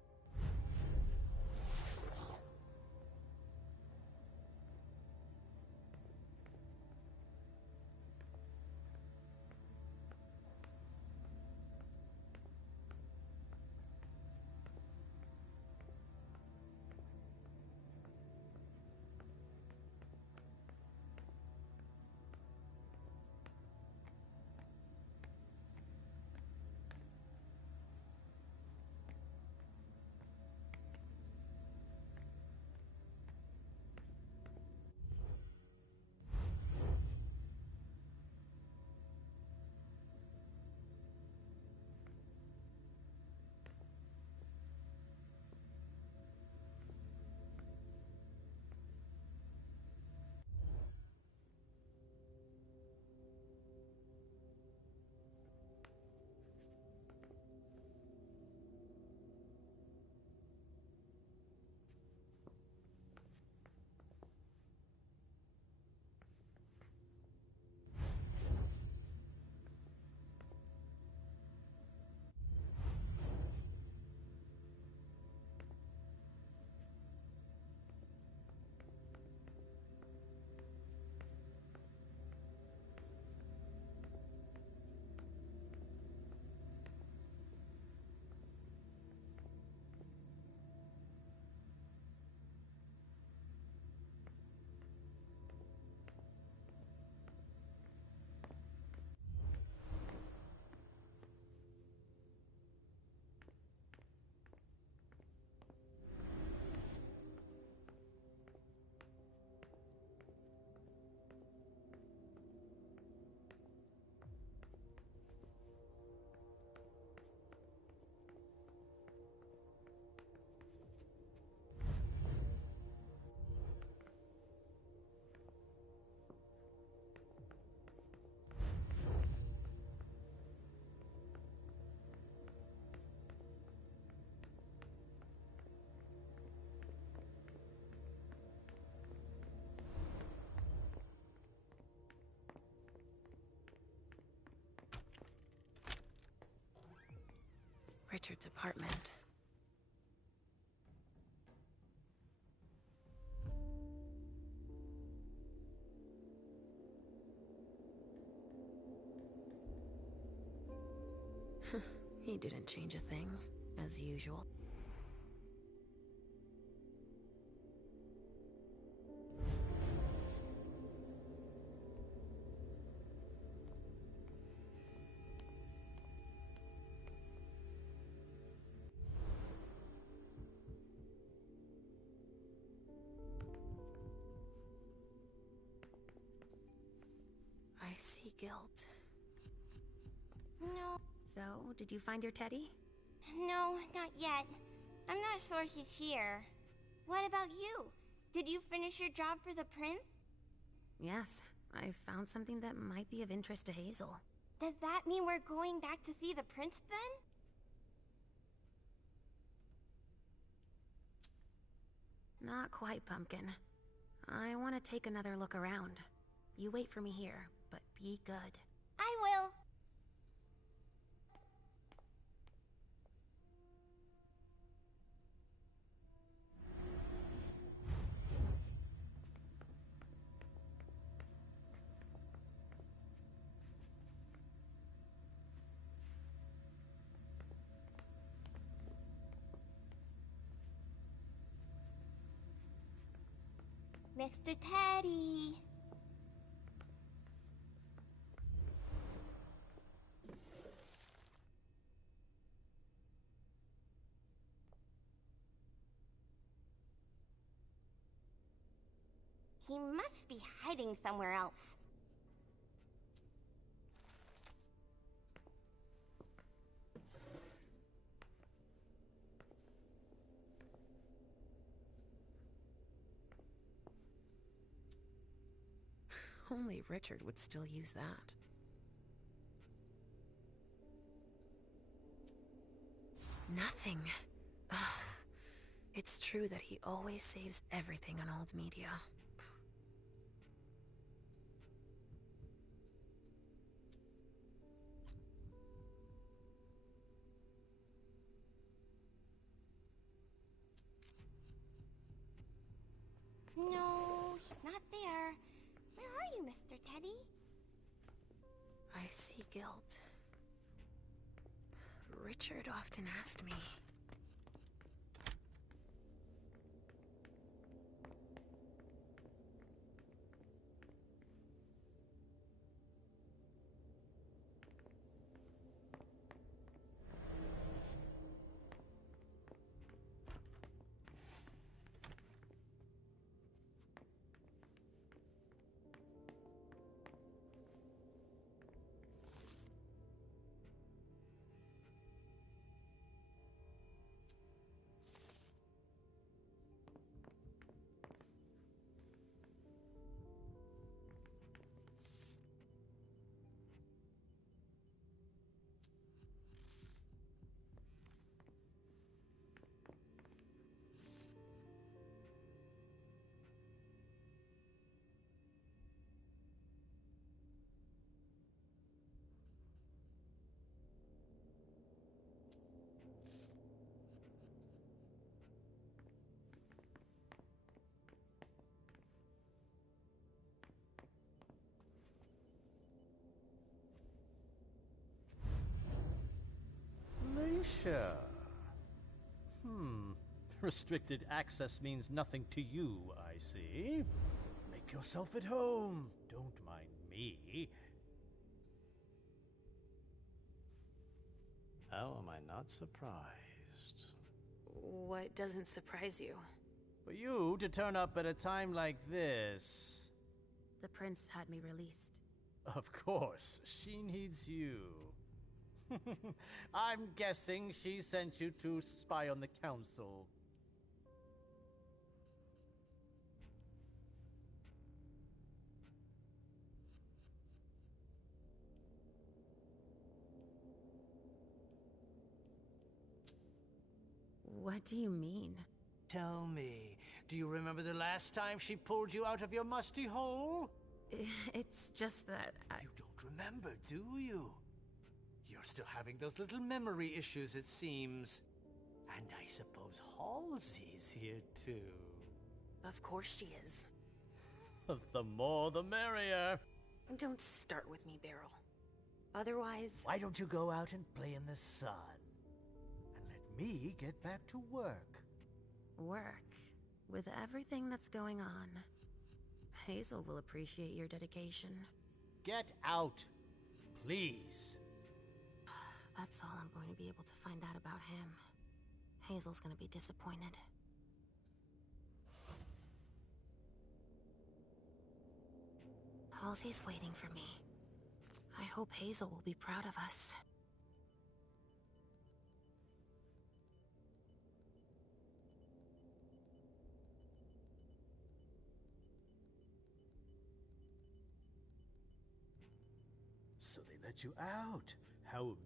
Richard's apartment. He didn't change a thing, as usual. I see guilt. No. So, did you find your teddy? No, not yet. I'm not sure he's here. What about you? Did you finish your job for the prince? Yes, I found something that might be of interest to Hazel. Does that mean we're going back to see the prince then? Not quite, Pumpkin. I want to take another look around. You wait for me here, but be good. I will. Mr. Teddy. He must be hiding somewhere else. Only Richard would still use that. Nothing. Ugh. It's true that he always saves everything on old media. No, he's not there. Where are you, Mr. Teddy? I see guilt. Richard often asked me. Alicia. Restricted access means nothing to you, I see. Make yourself at home. Don't mind me. How am I not surprised? What doesn't surprise you? For you to turn up at a time like this. The prince had me released. Of course, she needs you. I'm guessing she sent you to spy on the council. What do you mean? Tell me, do you remember the last time she pulled you out of your musty hole? It's just that You don't remember, do you? You're still having those little memory issues, it seems. And I suppose Halsey's here, too. Of course she is. The more the merrier. Don't start with me, Beryl. Otherwise... Why don't you go out and play in the sun? And let me get back to work. Work? With everything that's going on, Hazel will appreciate your dedication. Get out, please. That's all I'm going to be able to find out about him. Hazel's gonna be disappointed. Halsey's waiting for me. I hope Hazel will be proud of us. So they let you out. How amusing.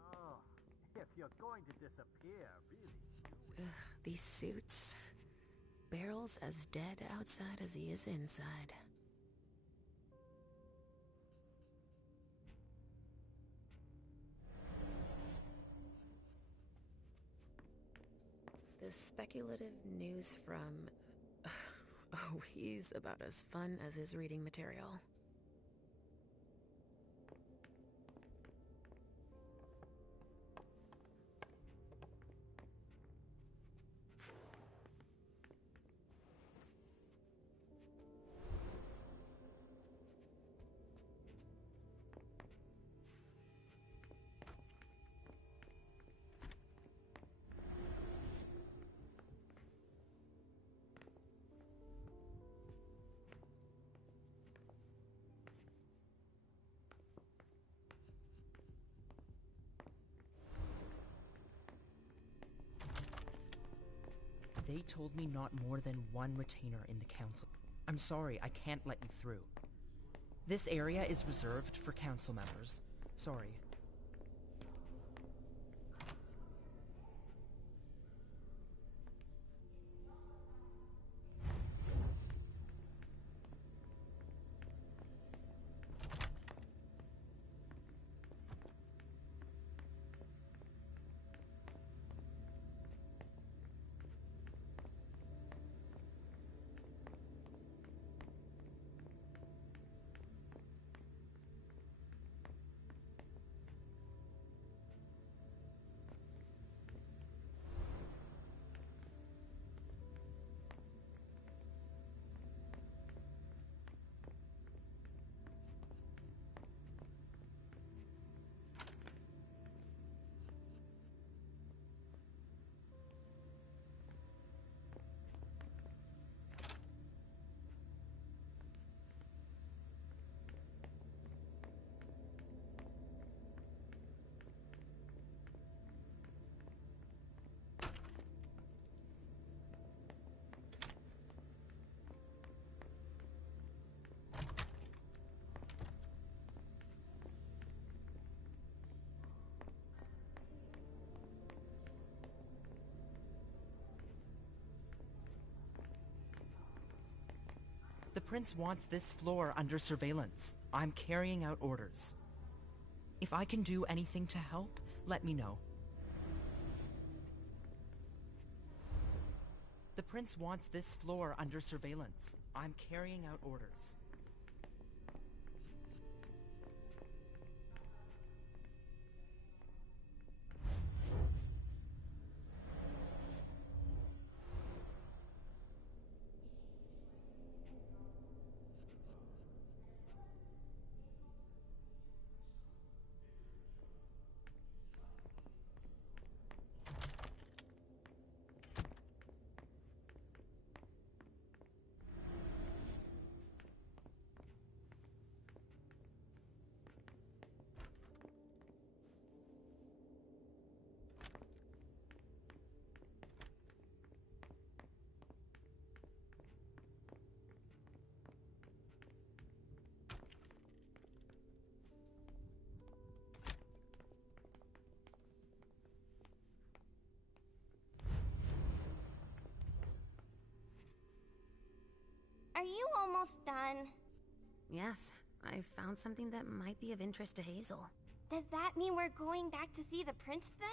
Oh, if you're going to disappear, really. These suits. Beryl's as dead outside as he is inside. The speculative news from... Oh, he's about as fun as his reading material. They told me not more than one retainer in the council. I'm sorry, I can't let you through. This area is reserved for council members. Sorry. The Prince wants this floor under surveillance. I'm carrying out orders. If I can do anything to help, let me know. The Prince wants this floor under surveillance. I'm carrying out orders. Are you almost done? Yes, I found something that might be of interest to Hazel. Does that mean we're going back to see the prince then?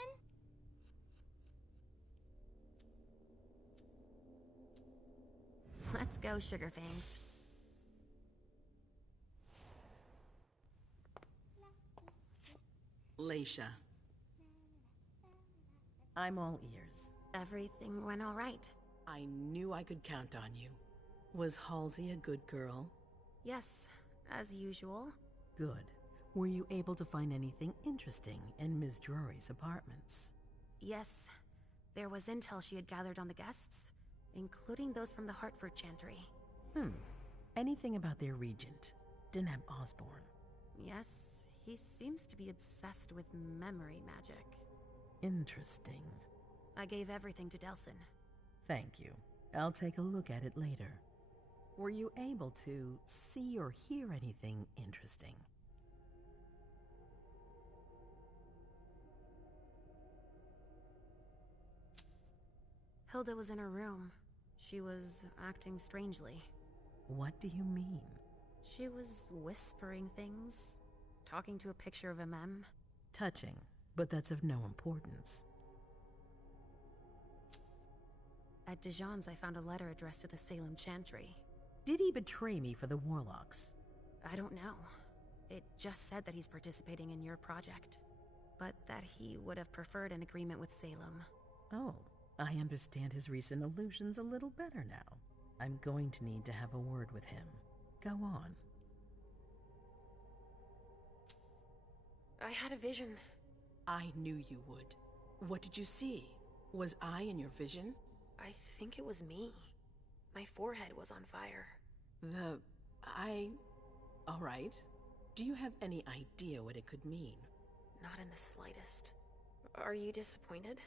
Let's go, Sugarfangs. Leisha. I'm all ears. Everything went all right. I knew I could count on you. Was Halsey a good girl? Yes, as usual. Good. Were you able to find anything interesting in Ms. Drury's apartments? Yes. There was intel she had gathered on the guests, including those from the Hartford Chantry. Anything about their regent, Deneb Osborne? Yes, he seems to be obsessed with memory magic. Interesting. I gave everything to Delsin. Thank you. I'll take a look at it later. Were you able to see or hear anything interesting? Hilda was in her room. She was acting strangely. What do you mean? She was whispering things, talking to a picture of MM. Touching, but that's of no importance. At Dijon's, I found a letter addressed to the Salem Chantry. Did he betray me for the Warlocks? I don't know. It just said that he's participating in your project, but that he would have preferred an agreement with Salem. Oh, I understand his recent allusions a little better now. I'm going to need to have a word with him. Go on. I had a vision. I knew you would. What did you see? Was I in your vision? I think it was me. My forehead was on fire. All right. Do you have any idea what it could mean? Not in the slightest. Are you disappointed?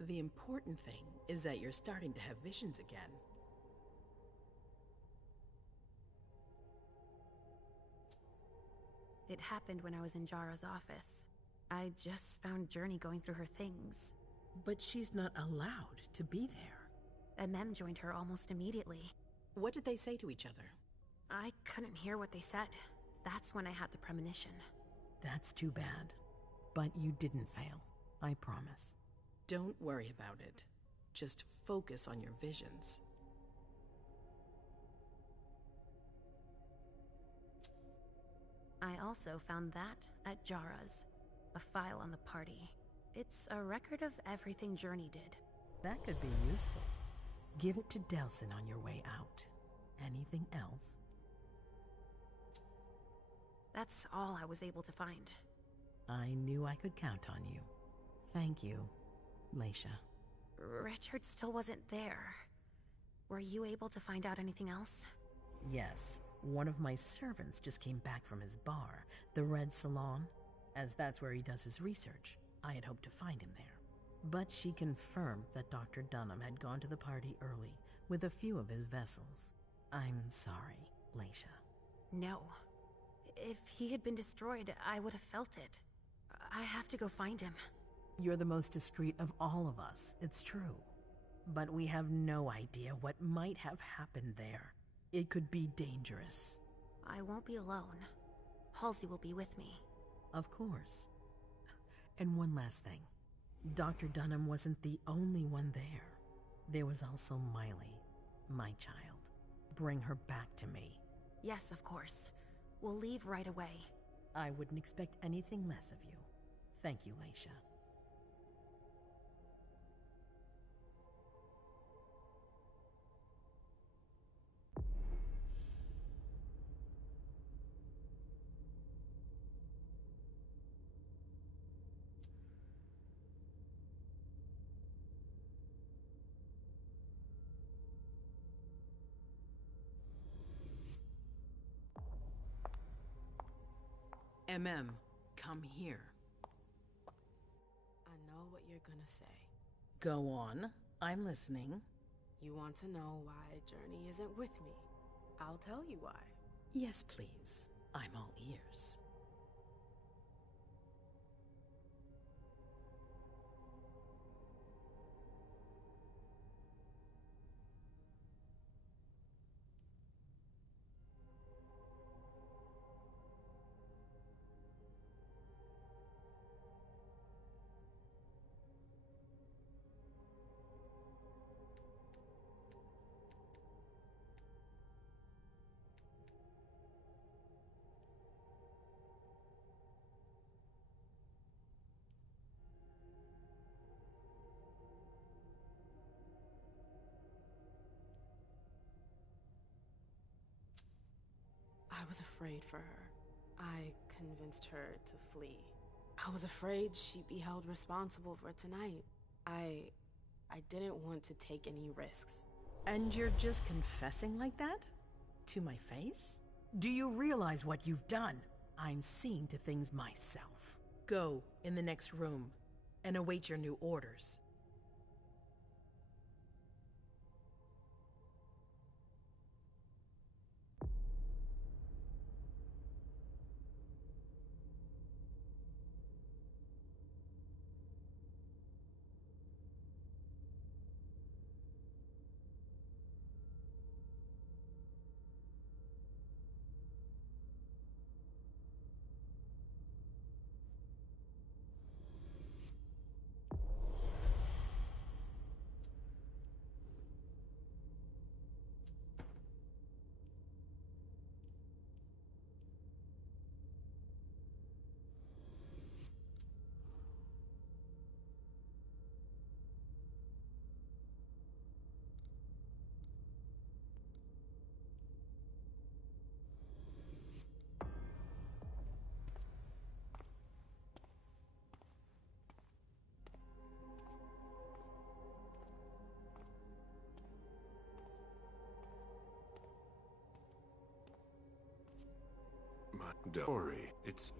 The important thing is that you're starting to have visions again. It happened when I was in Jara's office. I just found Journey going through her things. But she's not allowed to be there. MM joined her almost immediately. What did they say to each other? I couldn't hear what they said. That's when I had the premonition. That's too bad. But you didn't fail, I promise. Don't worry about it. Just focus on your visions. I also found that at Jara's. A file on the party. It's a record of everything Journey did. That could be useful. Give it to Delsin on your way out. Anything else? That's all I was able to find. I knew I could count on you. Thank you, Leisha. Richard still wasn't there. Were you able to find out anything else? Yes, one of my servants just came back from his bar, the Red Salon. As that's where he does his research, I had hoped to find him there. But she confirmed that Dr. Dunham had gone to the party early with a few of his vessels. I'm sorry, Leisha. No. If he had been destroyed, I would have felt it. I have to go find him. You're the most discreet of all of us, it's true. But we have no idea what might have happened there. It could be dangerous. I won't be alone. Halsey will be with me. Of course. And one last thing. Dr. Dunham wasn't the only one there. There was also Miley, my child. Bring her back to me. Yes, of course. We'll leave right away. I wouldn't expect anything less of you. Thank you, Leisha. Come here. I know what you're gonna say. Go on. I'm listening. You want to know why Journey isn't with me? I'll tell you why. Yes, please. I'm all ears. I was afraid for her. I convinced her to flee. I was afraid she'd be held responsible for tonight. I didn't want to take any risks. And you're just confessing like that? To my face? Do you realize what you've done? I'm seeing to things myself. Go in the next room and await your new orders. Don't worry, it's...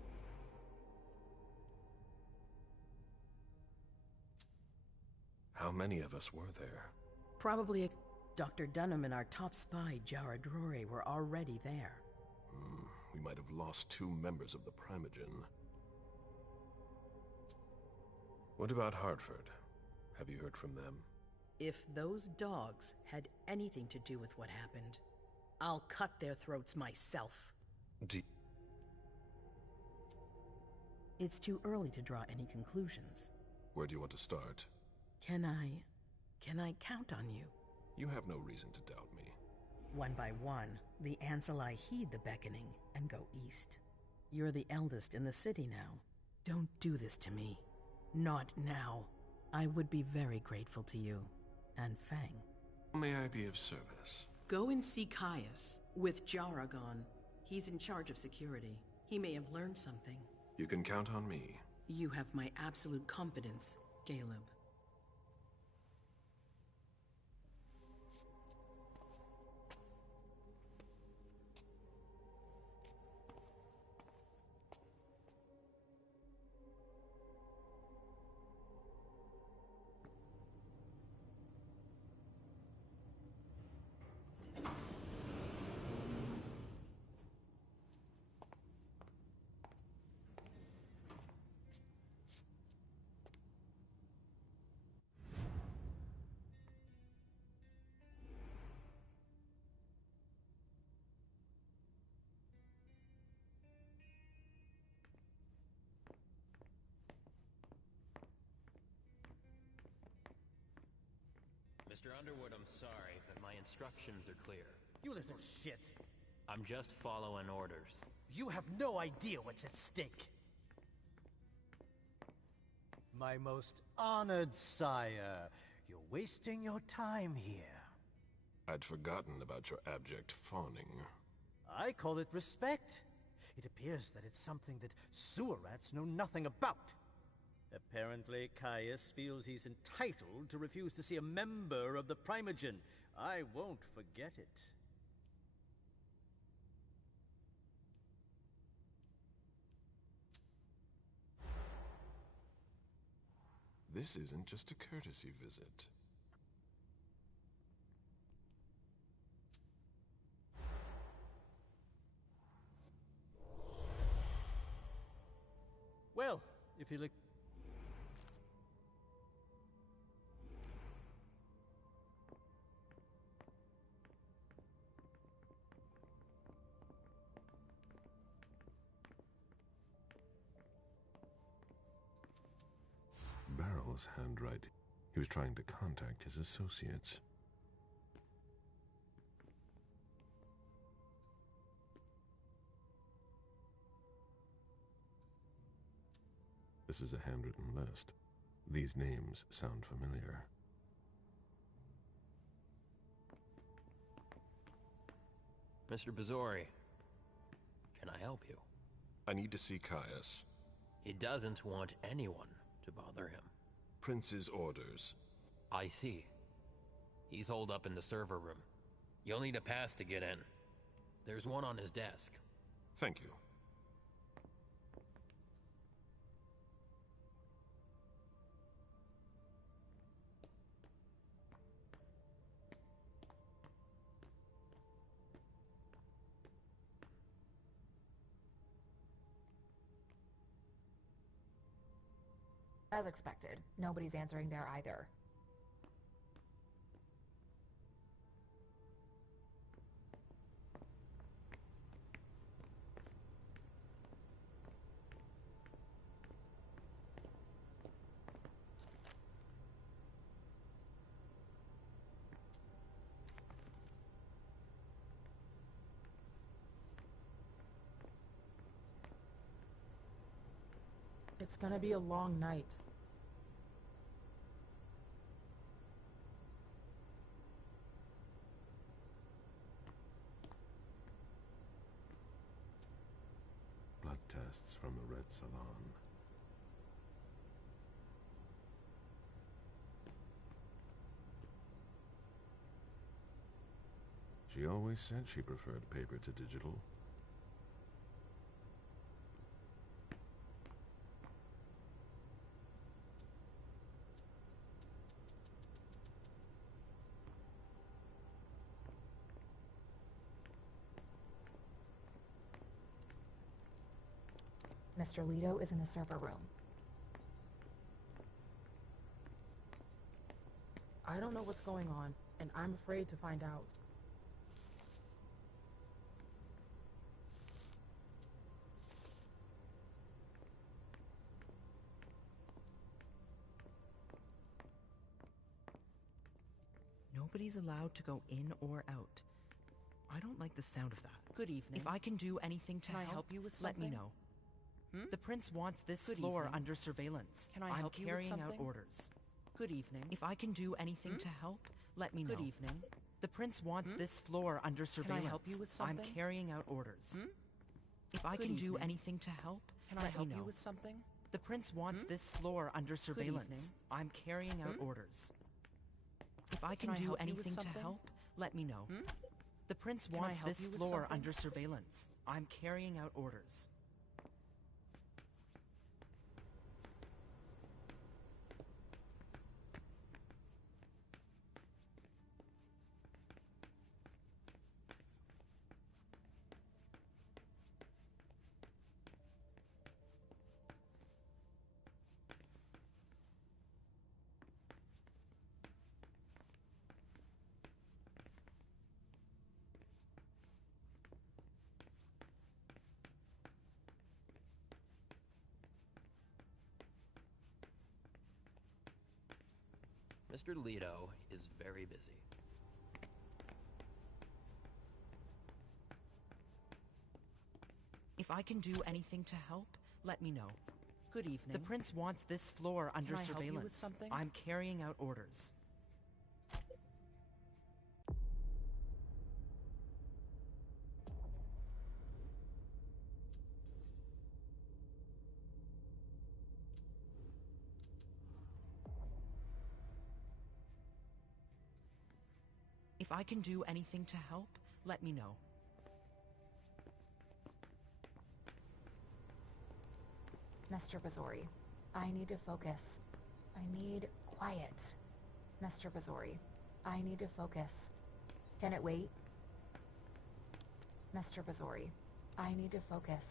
How many of us were there? Probably Dr. Dunham and our top spy, Jara Drory, were already there. We might have lost 2 members of the Primogen. What about Hartford? Have you heard from them? If those dogs had anything to do with what happened, I'll cut their throats myself. It's too early to draw any conclusions. Where do you want to start? Can I count on you? You have no reason to doubt me. One by one, the Ancillai heed the beckoning and go east. You're the eldest in the city now. Don't do this to me. Not now. I would be very grateful to you. And Fang. May I be of service? Go and see Caius, with Jaragon. He's in charge of security. He may have learned something. You can count on me. You have my absolute confidence, Caleb. Mr. Underwood, I'm sorry, but my instructions are clear. You little shit. I'm just following orders. You have no idea what's at stake. My most honored sire, you're wasting your time here. I'd forgotten about your abject fawning. I call it respect. It appears that it's something that sewer rats know nothing about. Apparently, Caius feels he's entitled to refuse to see a member of the Primogen. I won't forget it. This isn't just a courtesy visit. Well, if you look... Barrel's handwriting. He was trying to contact his associates. This is a handwritten list. These names sound familiar. Mr. Bazori, can I help you? I need to see Caius. He doesn't want anyone to bother him. Prince's orders. I see. He's holed up in the server room. You'll need a pass to get in. There's one on his desk. Thank you. As expected, nobody's answering there either. It's gonna be a long night. Blood tests from the Red Salon. She always said she preferred paper to digital. Mr. Leto is in the server room. I don't know what's going on, and I'm afraid to find out. Nobody's allowed to go in or out. I don't like the sound of that. Good evening. If I can do anything to help you with something, let me know. The prince wants this floor under surveillance. Can I help you with something? I'm carrying out orders. Good evening. If I can do anything to help, let me know. Good evening. The prince wants this floor under surveillance. Can I help you with something? I'm carrying out orders. If I can do anything to help, can I help you with something? The prince wants this floor under surveillance. I'm carrying out orders. If I can do anything to help, let me know. The prince wants this floor under surveillance. I'm carrying out orders. Mr. Leto is very busy. If I can do anything to help, let me know. Good evening. The prince wants this floor under surveillance. Can I help you with something? I'm carrying out orders. If I can do anything to help, let me know. Mr. Bazori, I need to focus. I need quiet. Mr. Bazori, I need to focus. Can it wait? Mr. Bazori, I need to focus.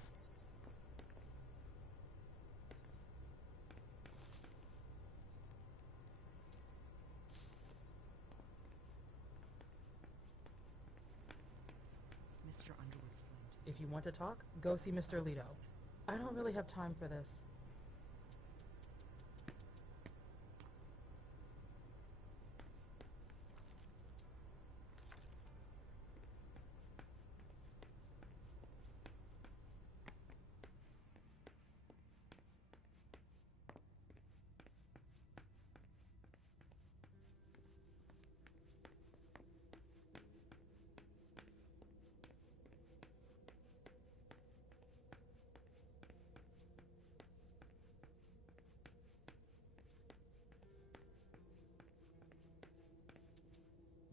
Mr. Underwood slammed his... If you want to talk, go see Mr. Leto. I don't really have time for this.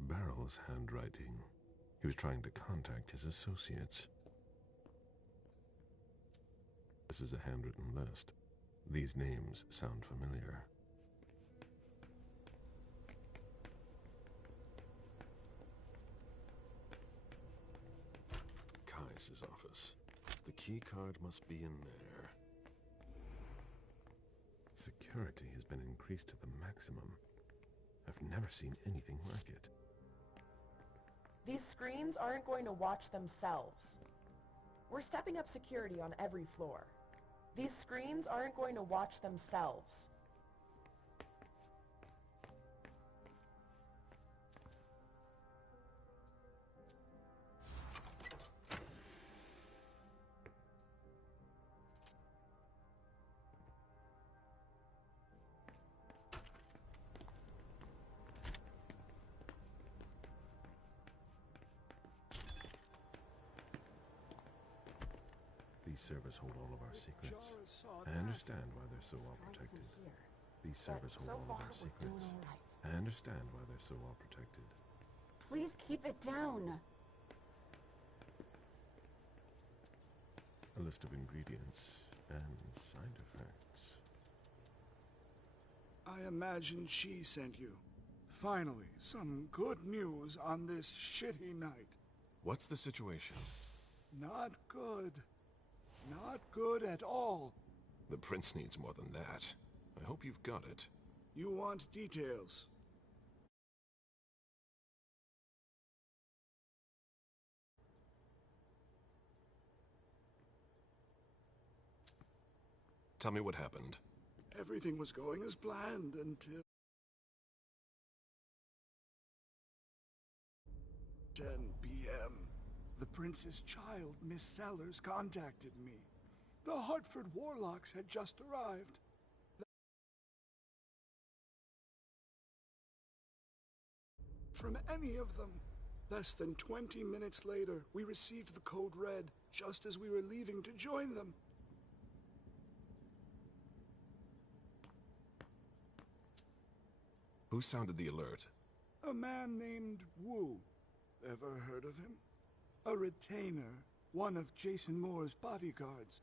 Barrel's handwriting. He was trying to contact his associates. This is a handwritten list. These names sound familiar. Caius' office. The key card must be in there. Security has been increased to the maximum. I've never seen anything like it. These screens aren't going to watch themselves. We're stepping up security on every floor. These screens aren't going to watch themselves. These servers hold all of our secrets. I understand why they're so well protected. These servers hold all of our secrets. I understand why they're so well protected. Please keep it down. A list of ingredients and side effects. I imagine she sent you. Finally, some good news on this shitty night. What's the situation? Not good. Not good at all. The prince needs more than that. I hope you've got it. You want details. Tell me what happened. Everything was going as planned until 10 p.m. The prince's child, Miss Sellers, contacted me. The Hartford Warlocks had just arrived. From any of them. Less than 20 minutes later, we received the code red, just as we were leaving to join them. Who sounded the alert? A man named Wu. Ever heard of him? A retainer, one of Jason Moore's bodyguards.